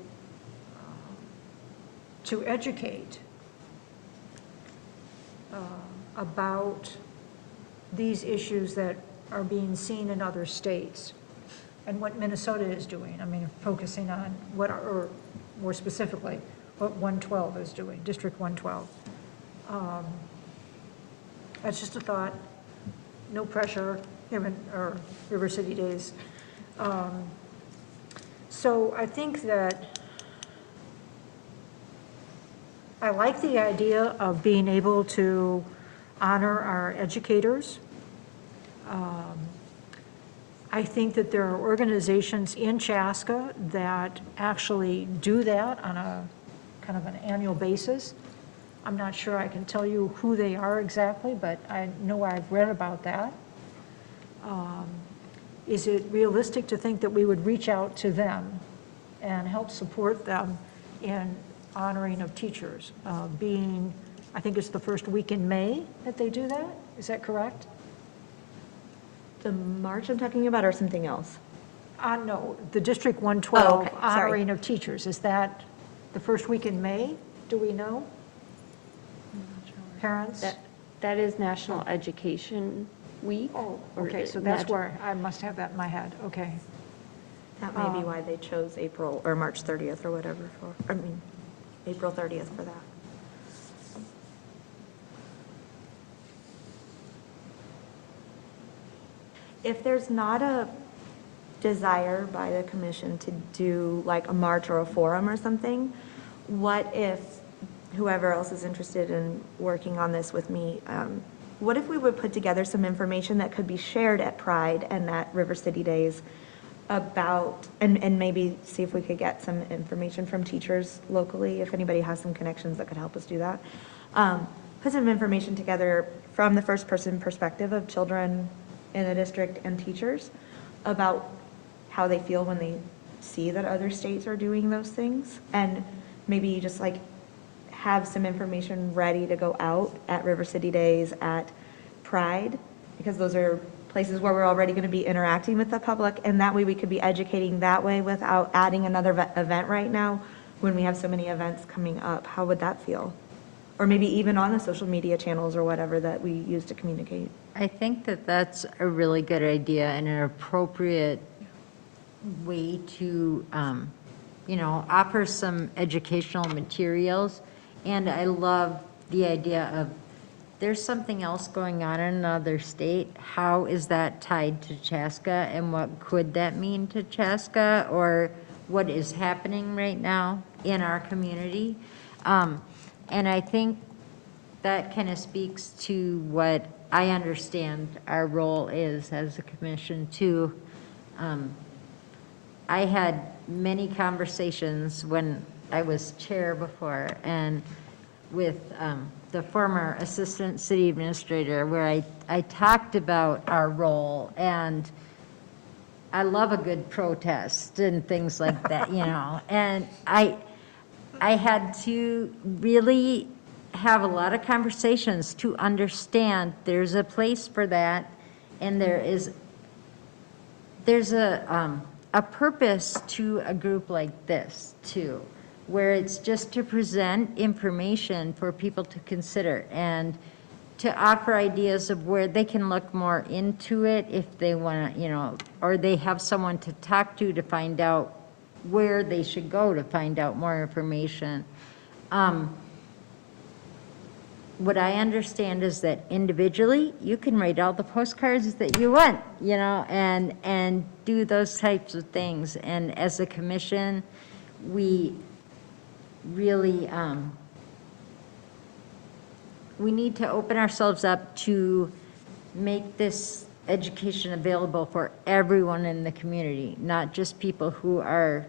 educate about these issues that are being seen in other states and what Minnesota is doing. I mean, focusing on what, or more specifically, what 112 is doing, District 112. That's just a thought, no pressure, or River City Days. So I think that I like the idea of being able to honor our educators. I think that there are organizations in Chaska that actually do that on a kind of an annual basis. I'm not sure I can tell you who they are exactly, but I know I've read about that. Is it realistic to think that we would reach out to them and help support them in honoring of teachers? Being, I think it's the first week in May that they do that, is that correct? The march I'm talking about or something else? No, the District 112 Oh, okay, sorry. honoring of teachers, is that the first week in May? Do we know? Parents? That is National Education Week. Oh, or okay, so that's where, I must have that in my head, okay. That may be why they chose April or March 30th or whatever for, I mean, April 30th for that. If there's not a desire by the commission to do like a march or a forum or something, what if whoever else is interested in working on this with me, what if we would put together some information that could be shared at Pride and at River City Days about, and maybe see if we could get some information from teachers locally, if anybody has some connections that could help us do that. Put some information together from the first person perspective of children in the district and teachers about how they feel when they see that other states are doing those things, and maybe just like have some information ready to go out at River City Days, at Pride, because those are places where we're already going to be interacting with the public, and that way we could be educating that way without adding another event right now when we have so many events coming up. How would that feel? Or maybe even on the social media channels or whatever that we use to communicate. I think that that's a really good idea and an appropriate way to, offer some educational materials. And I love the idea of, there's something else going on in another state. How is that tied to Chaska, and what could that mean to Chaska, or what is happening right now in our community? And I think that kind of speaks to what I understand our role is as a commission too. I had many conversations when I was chair before, and with the former assistant city administrator, where I talked about our role, and I love a good protest and things like that, and I had to really have a lot of conversations to understand there's a place for that, and there's a purpose to a group like this too, where it's just to present information for people to consider and to offer ideas of where they can look more into it if they want to, you know, or they have someone to talk to find out where they should go to find out more information. What I understand is that individually, you can write all the postcards that you want, you know, and do those types of things. And as a commission, we really, we need to open ourselves up to make this education available for everyone in the community, not just people who are,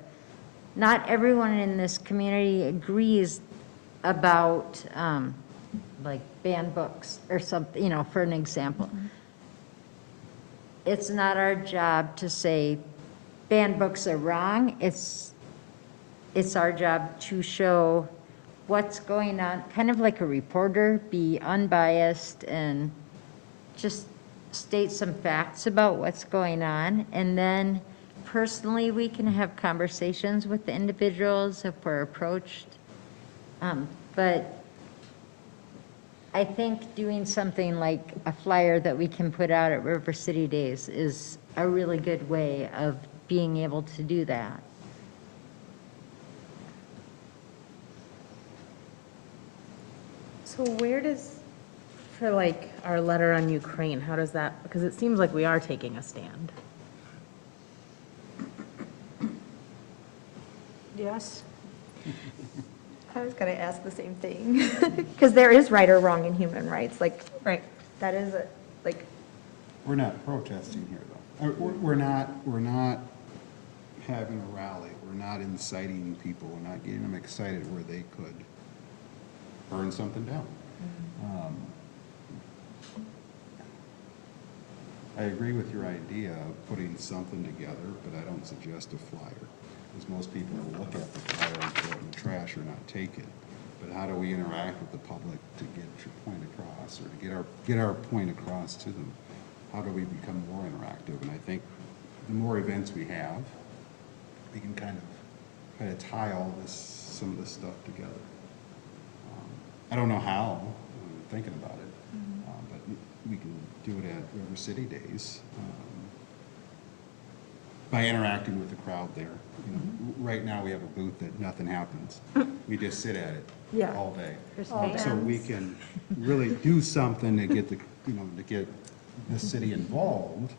not everyone in this community agrees about, like banned books or something, you know, for an example. It's not our job to say banned books are wrong. It's our job to show what's going on, kind of like a reporter, be unbiased and just state some facts about what's going on. And then personally, we can have conversations with the individuals if we're approached. But I think doing something like a flyer that we can put out at River City Days is a really good way of being able to do that. So where does, for like our letter on Ukraine, how does that, because it seems like we are taking a stand. Yes? I was going to ask the same thing, because there is right or wrong in human rights, like, Right. that is, like, We're not protesting here, though. We're not having a rally. We're not inciting people. We're not getting them excited where they could burn something down. I agree with your idea of putting something together, but I don't suggest a flyer, because most people will look at the flyer and throw it in the trash or not take it. But how do we interact with the public to get your point across, or to get our point across to them? How do we become more interactive? And I think the more events we have, we can kind of tie all some of this stuff together. I don't know how, I'm thinking about it, but we can do it at River City Days by interacting with the crowd there. You know, right now we have a booth that nothing happens. We just sit at it all day. So we can really do something to get to get the city involved.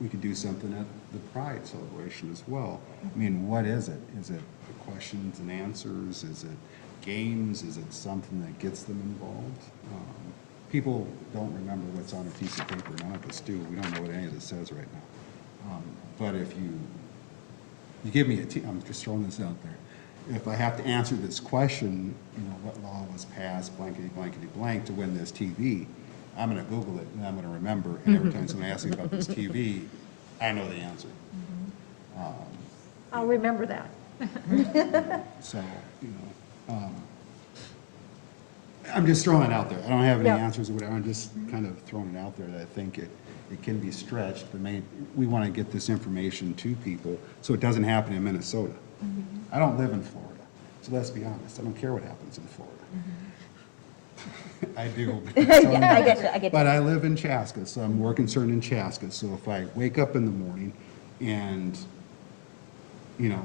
We could do something at the Pride celebration as well. I mean, what is it? Is it questions and answers? Is it games? Is it something that gets them involved? People don't remember what's on a piece of paper. None of us do. We don't know what any of this says right now. But if you give me I'm just throwing this out there. If I have to answer this question, you know, what law was passed, blankety, blankety, blank, to win this TV, I'm going to Google it, and I'm going to remember. And every time someone asks me about this TV, I know the answer. I'll remember that. So, you know, I'm just throwing it out there. I don't have any answers or whatever. I'm just kind of throwing it out there that I think it can be stretched, but we want to get this information to people so it doesn't happen in Minnesota. I don't live in Florida, so let's be honest. I don't care what happens in Florida. I do. I get you. But I live in Chaska, so I'm more concerned in Chaska. So if I wake up in the morning and, you know,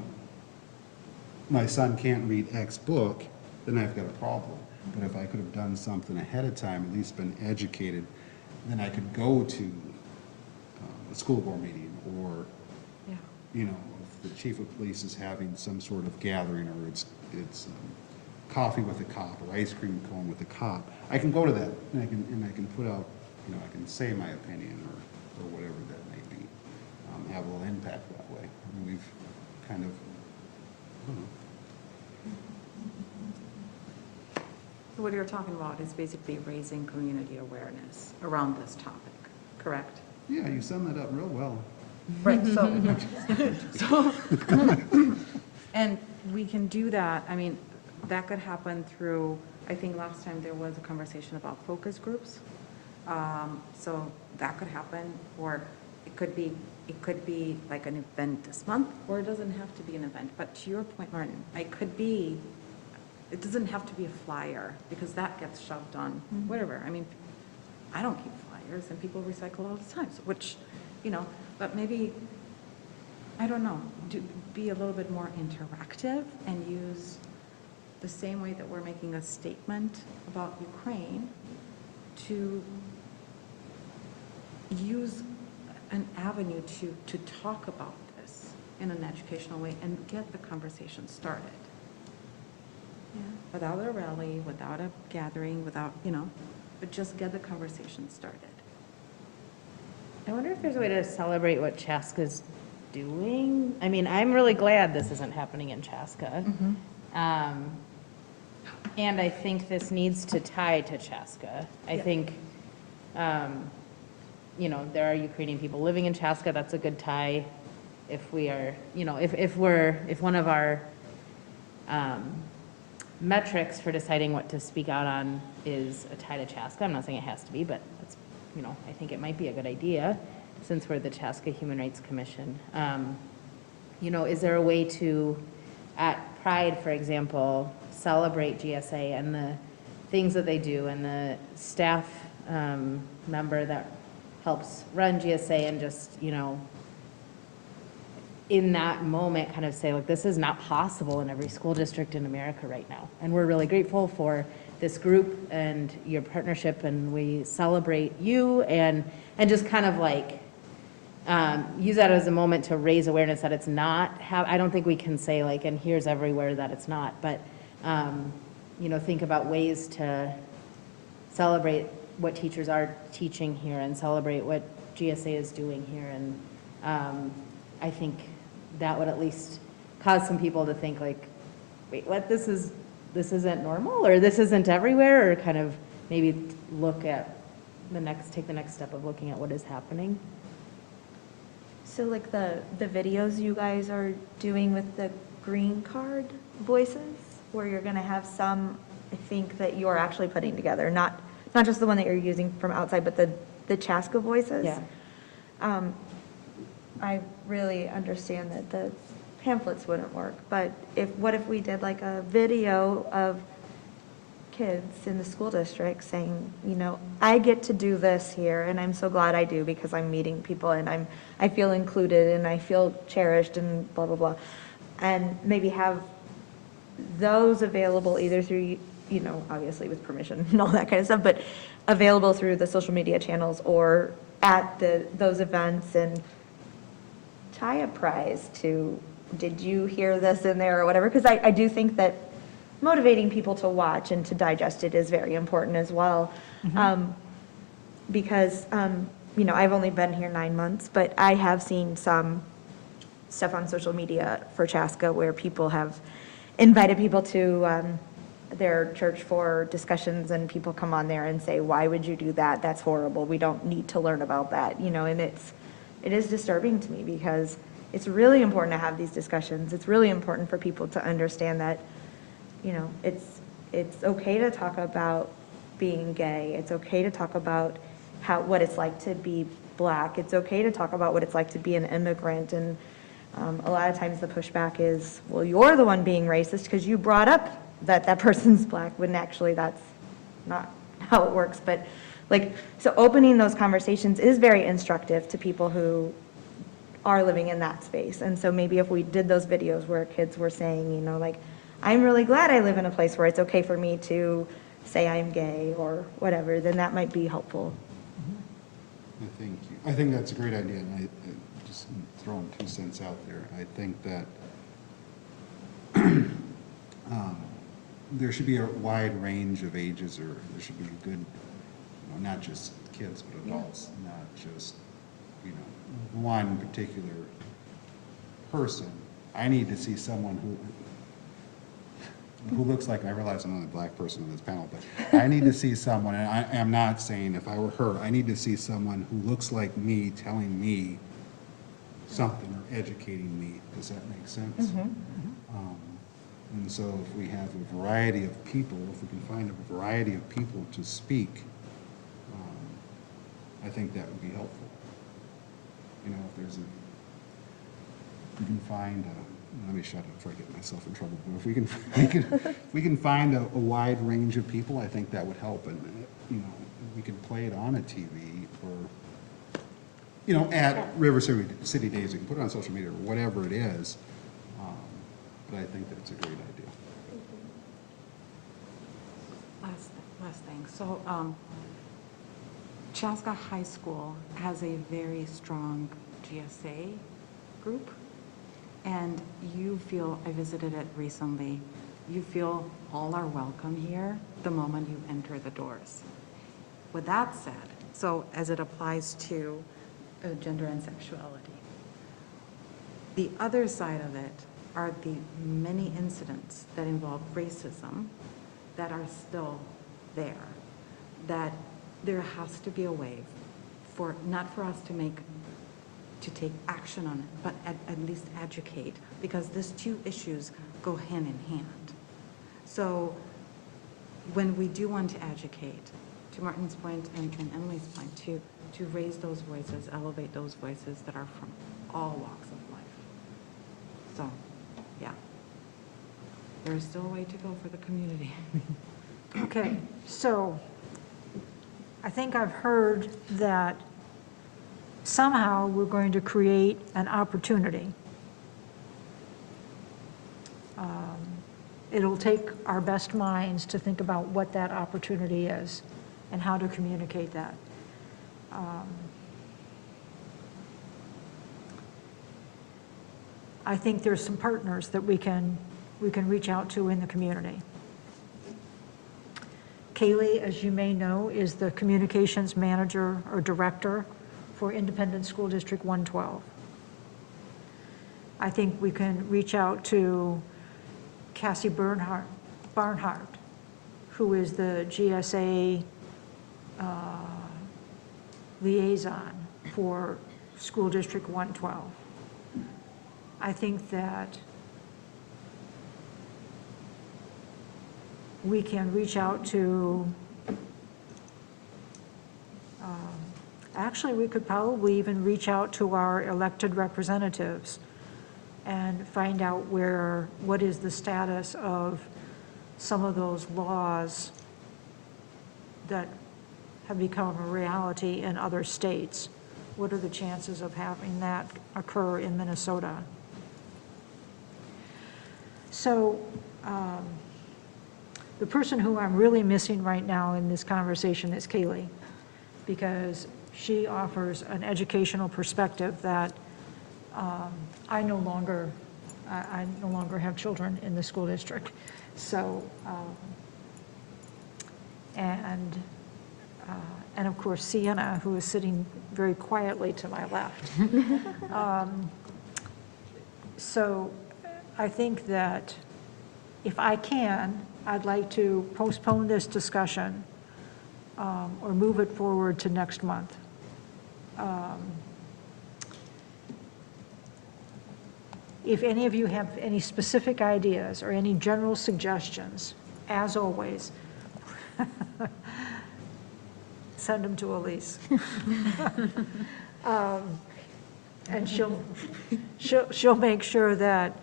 my son can't read X book, then I've got a problem. But if I could have done something ahead of time, at least been educated, then I could go to a school board meeting, or, you know, if the chief of police is having some sort of gathering, or it's coffee with a cop, or ice cream cone with a cop, I can go to that, and I can put out, you know, I can say my opinion, or whatever that may be, have a little impact that way. I mean, we've kind of, I don't know. So what you're talking about is basically raising community awareness around this topic, correct? Yeah, you summed that up real well. Right, And we can do that, I mean, that could happen through, I think last time there was a conversation about focus groups. So that could happen, or it could be like an event this month, or it doesn't have to be an event. But to your point, Martin, it doesn't have to be a flyer, because that gets shoved on whatever. I mean, I don't keep flyers, and people recycle all the time, so which, but maybe, I don't know, be a little bit more interactive and use the same way that we're making a statement about Ukraine to use an avenue to talk about this in an educational way and get the conversation started. Without a rally, without a gathering, without, but just get the conversation started. I wonder if there's a way to celebrate what Chaska's doing. I mean, I'm really glad this isn't happening in Chaska. And I think this needs to tie to Chaska. I think, there are Ukrainian people living in Chaska, that's a good tie. If we are, if one of our metrics for deciding what to speak out on is a tie to Chaska, I'm not saying it has to be, but that's, I think it might be a good idea, since we're the Chaska Human Rights Commission. Is there a way to, at Pride, for example, celebrate GSA and the things that they do, and the staff member that helps run GSA, and just, in that moment kind of say, like, this is not possible in every school district in America right now. And we're really grateful for this group and your partnership, and we celebrate you, and just kind of like use that as a moment to raise awareness that it's not, I don't think we can say like, and here's everywhere that it's not, but think about ways to celebrate what teachers are teaching here and celebrate what GSA is doing here. And I think that would at least cause some people to think like, wait, what, this isn't normal, or this isn't everywhere, or kind of maybe take the next step of looking at what is happening. So like the videos you guys are doing with the green card voices, where you're gonna have some, I think, that you're actually putting together, not just the one that you're using from outside, but the Chaska voices. Yeah. I really understand that the pamphlets wouldn't work, but what if we did like a video of kids in the school district saying, I get to do this here, and I'm so glad I do, because I'm meeting people, and I feel included, and I feel cherished, and blah, blah, blah. And maybe have those available either through, obviously with permission and all that kind of stuff, but available through the social media channels or at those events, and tie a prize to, did you hear this in there or whatever? Because I do think that motivating people to watch and to digest it is very important as well. Because, I've only been here 9 months, but I have seen some stuff on social media for Chaska where people have invited people to their church for discussions, and people come on there and say, why would you do that? That's horrible. We don't need to learn about that, and it is disturbing to me, because it's really important to have these discussions. It's really important for people to understand that, it's okay to talk about being gay. It's okay to talk about what it's like to be Black. It's okay to talk about what it's like to be an immigrant. And a lot of times the pushback is, well, you're the one being racist because you brought up that person's Black, when actually that's not how it works. But so opening those conversations is very instructive to people who are living in that space. And so maybe if we did those videos where kids were saying, I'm really glad I live in a place where it's okay for me to say I'm gay or whatever, then that might be helpful. I think that's a great idea, and I just throwing 2 cents out there. I think that there should be a wide range of ages, or there should be a good, not just kids, but adults, not just, one particular person. I need to see someone who looks like, I realize I'm the only Black person on this panel, but I need to see someone, and I am not saying if I were her, I need to see someone who looks like me telling me something or educating me. Does that make sense? And so if we have a variety of people, if we can find a variety of people to speak, I think that would be helpful. You know, if there's we can find, let me shut up before I get myself in trouble. But if we can find a wide range of people, I think that would help. And, you know, we could play it on a TV or, you know, at River City Days, we can put it on social media or whatever it is. But I think that's a great idea. Last thing. So Chaska High School has a very strong GSA group. And you feel, I visited it recently, you feel all are welcome here the moment you enter the doors. With that said, so as it applies to gender and sexuality, the other side of it are the many incidents that involve racism that are still there, that there has to be a way for, not for us to take action on it, but at least educate, because these two issues go hand in hand. So when we do want to educate, to Martin's point and Emily's point, to raise those voices, elevate those voices that are from all walks of life. So, yeah, there is still a way to go for the community. Okay, so I think I've heard that somehow we're going to create an opportunity. It'll take our best minds to think about what that opportunity is and how to communicate that. I think there's some partners that we can reach out to in the community. Kaylee, as you may know, is the communications manager or director for Independent School District 112. I think we can reach out to Cassie Barnhart, who is the GSA liaison for School District 112. I think that we can reach out to, actually, we could probably even reach out to our elected representatives and find out what is the status of some of those laws that have become a reality in other states. What are the chances of having that occur in Minnesota? So the person who I'm really missing right now in this conversation is Kaylee, because she offers an educational perspective that I no longer have children in the school district. So, and of course, Sienna, who is sitting very quietly to my left. So I think that if I can, I'd like to postpone this discussion or move it forward to next month. If any of you have any specific ideas or any general suggestions, as always, send them to Elise. And she'll make sure that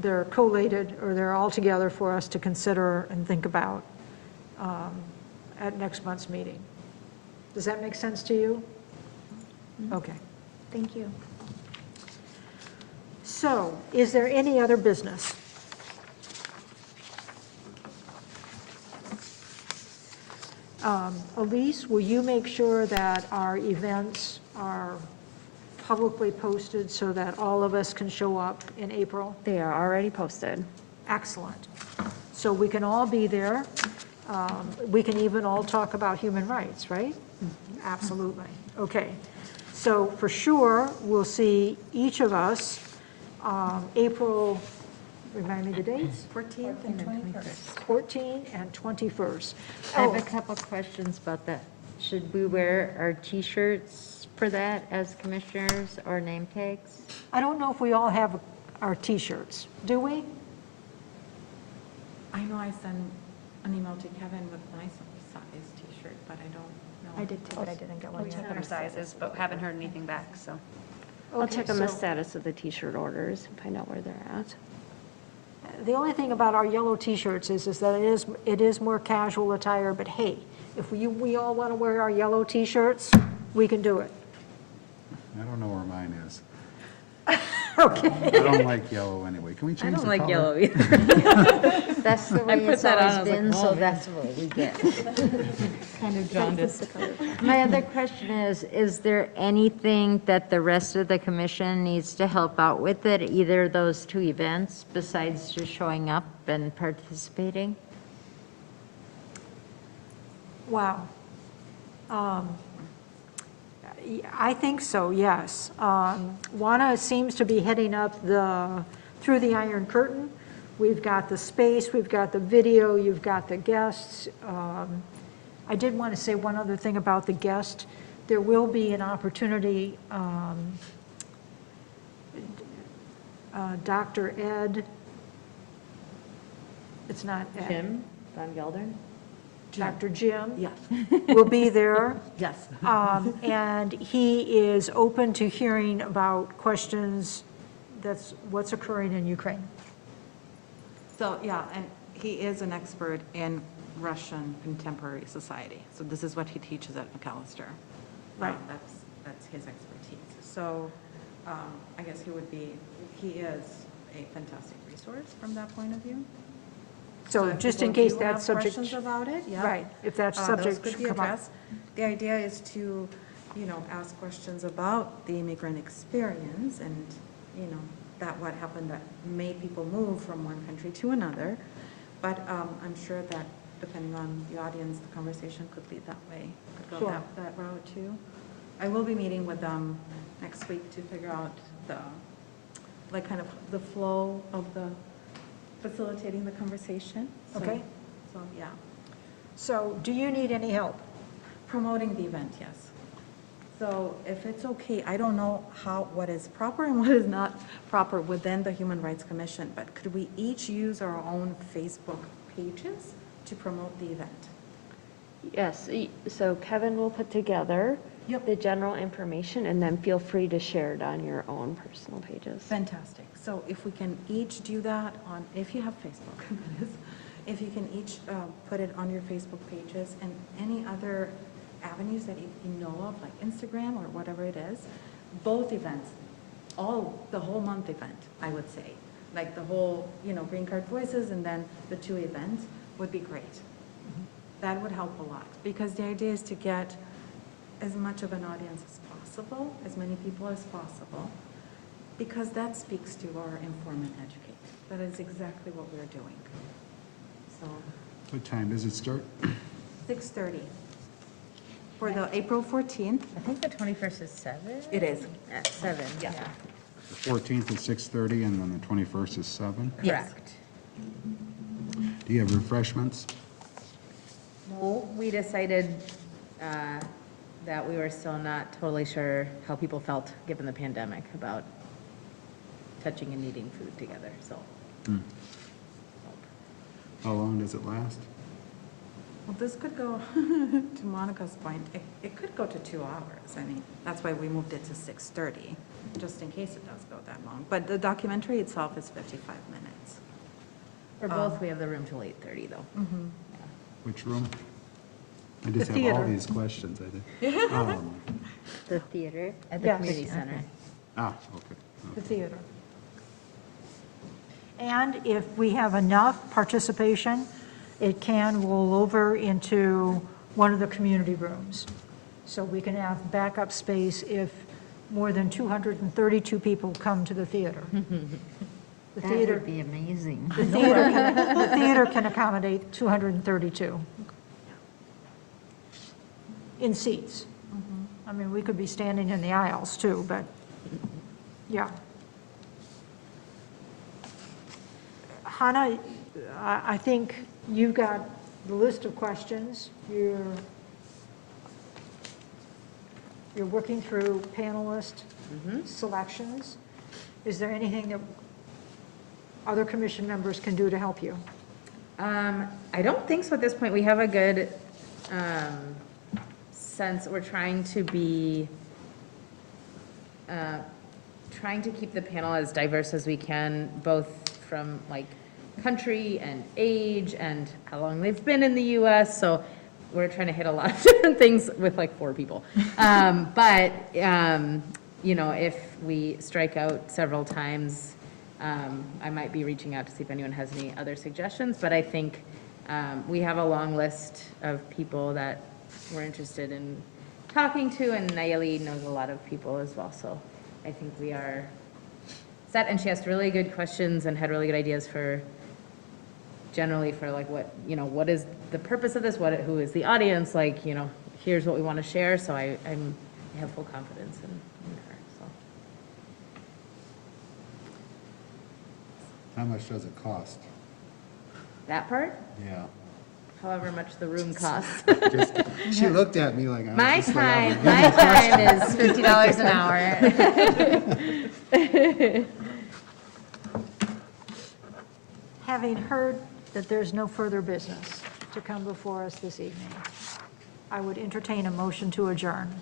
they're collated or they're all together for us to consider and think about at next month's meeting. Does that make sense to you? Okay. Thank you. So, is there any other business? Elise, will you make sure that our events are publicly posted so that all of us can show up in April? They are already posted. Excellent. So we can all be there. We can even all talk about human rights, right? Absolutely. Okay. So for sure, we'll see each of us April, remind me the dates? 14th and 21st. 14 and 21st. I have a couple questions about that. Should we wear our T-shirts for that as commissioners or name tags? I don't know if we all have our T-shirts. Do we? know I sent an email to Kevin with my size t-shirt, but I don't know. I did too, but I didn't get one We yet. checked our sizes, but haven't heard anything back, so. I'll Okay, check on the so status of the t-shirt orders and find out where they're at. The only thing about our yellow t-shirts is that it is more casual attire, but hey, if we all want to wear our yellow t-shirts, we can do it. I don't know where mine is. Okay. I don't like yellow anyway. Can we I change don't the like color? yellow either. That's the way put it's that on, I always was like, been, so "Whoa." that's what we get. Kind of jaundiced. My other question is there anything that the rest of the commission needs to help out with at either of those two events besides just showing up and participating? Wow. I think so, yes. Juana seems to be heading up through the Iron Curtain. We've got the space, we've got the video, you've got the guests. I did want to say one other thing about the guest. There will be an opportunity, Dr. Ed, it's not Ed. Jim Von Geldern? Dr. Jim Yes, will be there. yes. And he is open to hearing about questions, that's what's occurring in Ukraine. So, yeah, and he is an expert in Russian contemporary society. So this is what he teaches at McAllister. Right. That's his expertise. So I guess he is a fantastic resource from that point of view. So if just in people case do that have subject, questions about it, yeah. right, if that Those subject could be should come up. addressed. The idea is to, ask questions about the immigrant experience and, that what happened that made people move from one country to another. But I'm sure that depending on the audience, the conversation could lead that way, could go Sure. that route too. I will be meeting with them next week to figure out kind of the flow of the facilitating the conversation. So- Okay. So, yeah. So do you need any help? Promoting the event, yes. So if it's okay, I don't know what is proper and what is not proper within the Human Rights Commission, but could we each use our own Facebook pages to promote the event? Yes, so Kevin will put together Yep. the general information, and then feel free to share it on your own personal pages. Fantastic. So if we can each do that if you have Facebook, that is, if you can each put it on your Facebook pages and any other avenues that you know of, like Instagram or whatever it is, both events, the whole month event, I would say. Like the whole, Green Card Voices and then the two events would be great. That would help a lot because the idea is to get as much of an audience as possible, as many people as possible, because that speaks to our inform and educate. That is exactly what we're doing. So, What time does it start? 6:30 for the April 14th. I think the 21st is 7? It is. At 7, yeah. The 14th is 6:30 and then the 21st is 7. Correct. Do you have refreshments? No, we decided that we were still not totally sure how people felt, given the pandemic, about touching and eating food together, so. How long does it last? Well, this could go, to Monica's point, it could go to 2 hours. I mean, that's why we moved it to 6:30, just in case it does go that long. But the documentary itself is 55 minutes. For both, we have the room till 8:30, though. Which room? I just The have all theater. these questions, I did. The theater? At the Yes. community center. Okay. The theater. And if we have enough participation, it can roll over into one of the community rooms. So we can have backup space if more than 232 people come to the theater. The That theater, would be amazing. the theater can accommodate 232 in seats. I mean, we could be standing in the aisles too, but, yeah. Hannah, I think you've got the list of questions. You're working through panelist selections. Is there anything that other commission members can do to help you? I don't think so at this point. We have a good sense. We're trying to be, trying to keep the panel as diverse as we can, both from like country and age and how long they've been in the US. So we're trying to hit a lot of different things with like 4 people. But, you know, if we strike out several times, I might be reaching out to see if anyone has any other suggestions, but I think we have a long list of people that we're interested in talking to, and Nayeli knows a lot of people as well, so I think we are set, and she asked really good questions and had really good ideas for, generally for like what, you know, what is the purpose of this, who is the audience, like, you know, here's what we want to share, so I have full confidence in her, so. How much does it cost? That part, Yeah. however much the room costs. She looked at me like I was My just like, I was time is $50 an hour. Having heard that there's no further business to come before us this evening, I would entertain a motion to adjourn.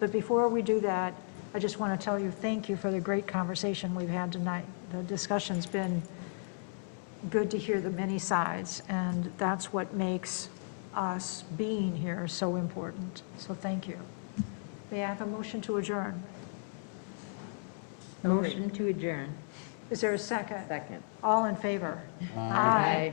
But before we do that, I just want to tell you, thank you for the great conversation we've had tonight. The discussion's been good to hear the many sides, and that's what makes us being here so important. So thank you. May I have a motion to adjourn? Motion to adjourn. Is there a second? Second. All in favor? Aye.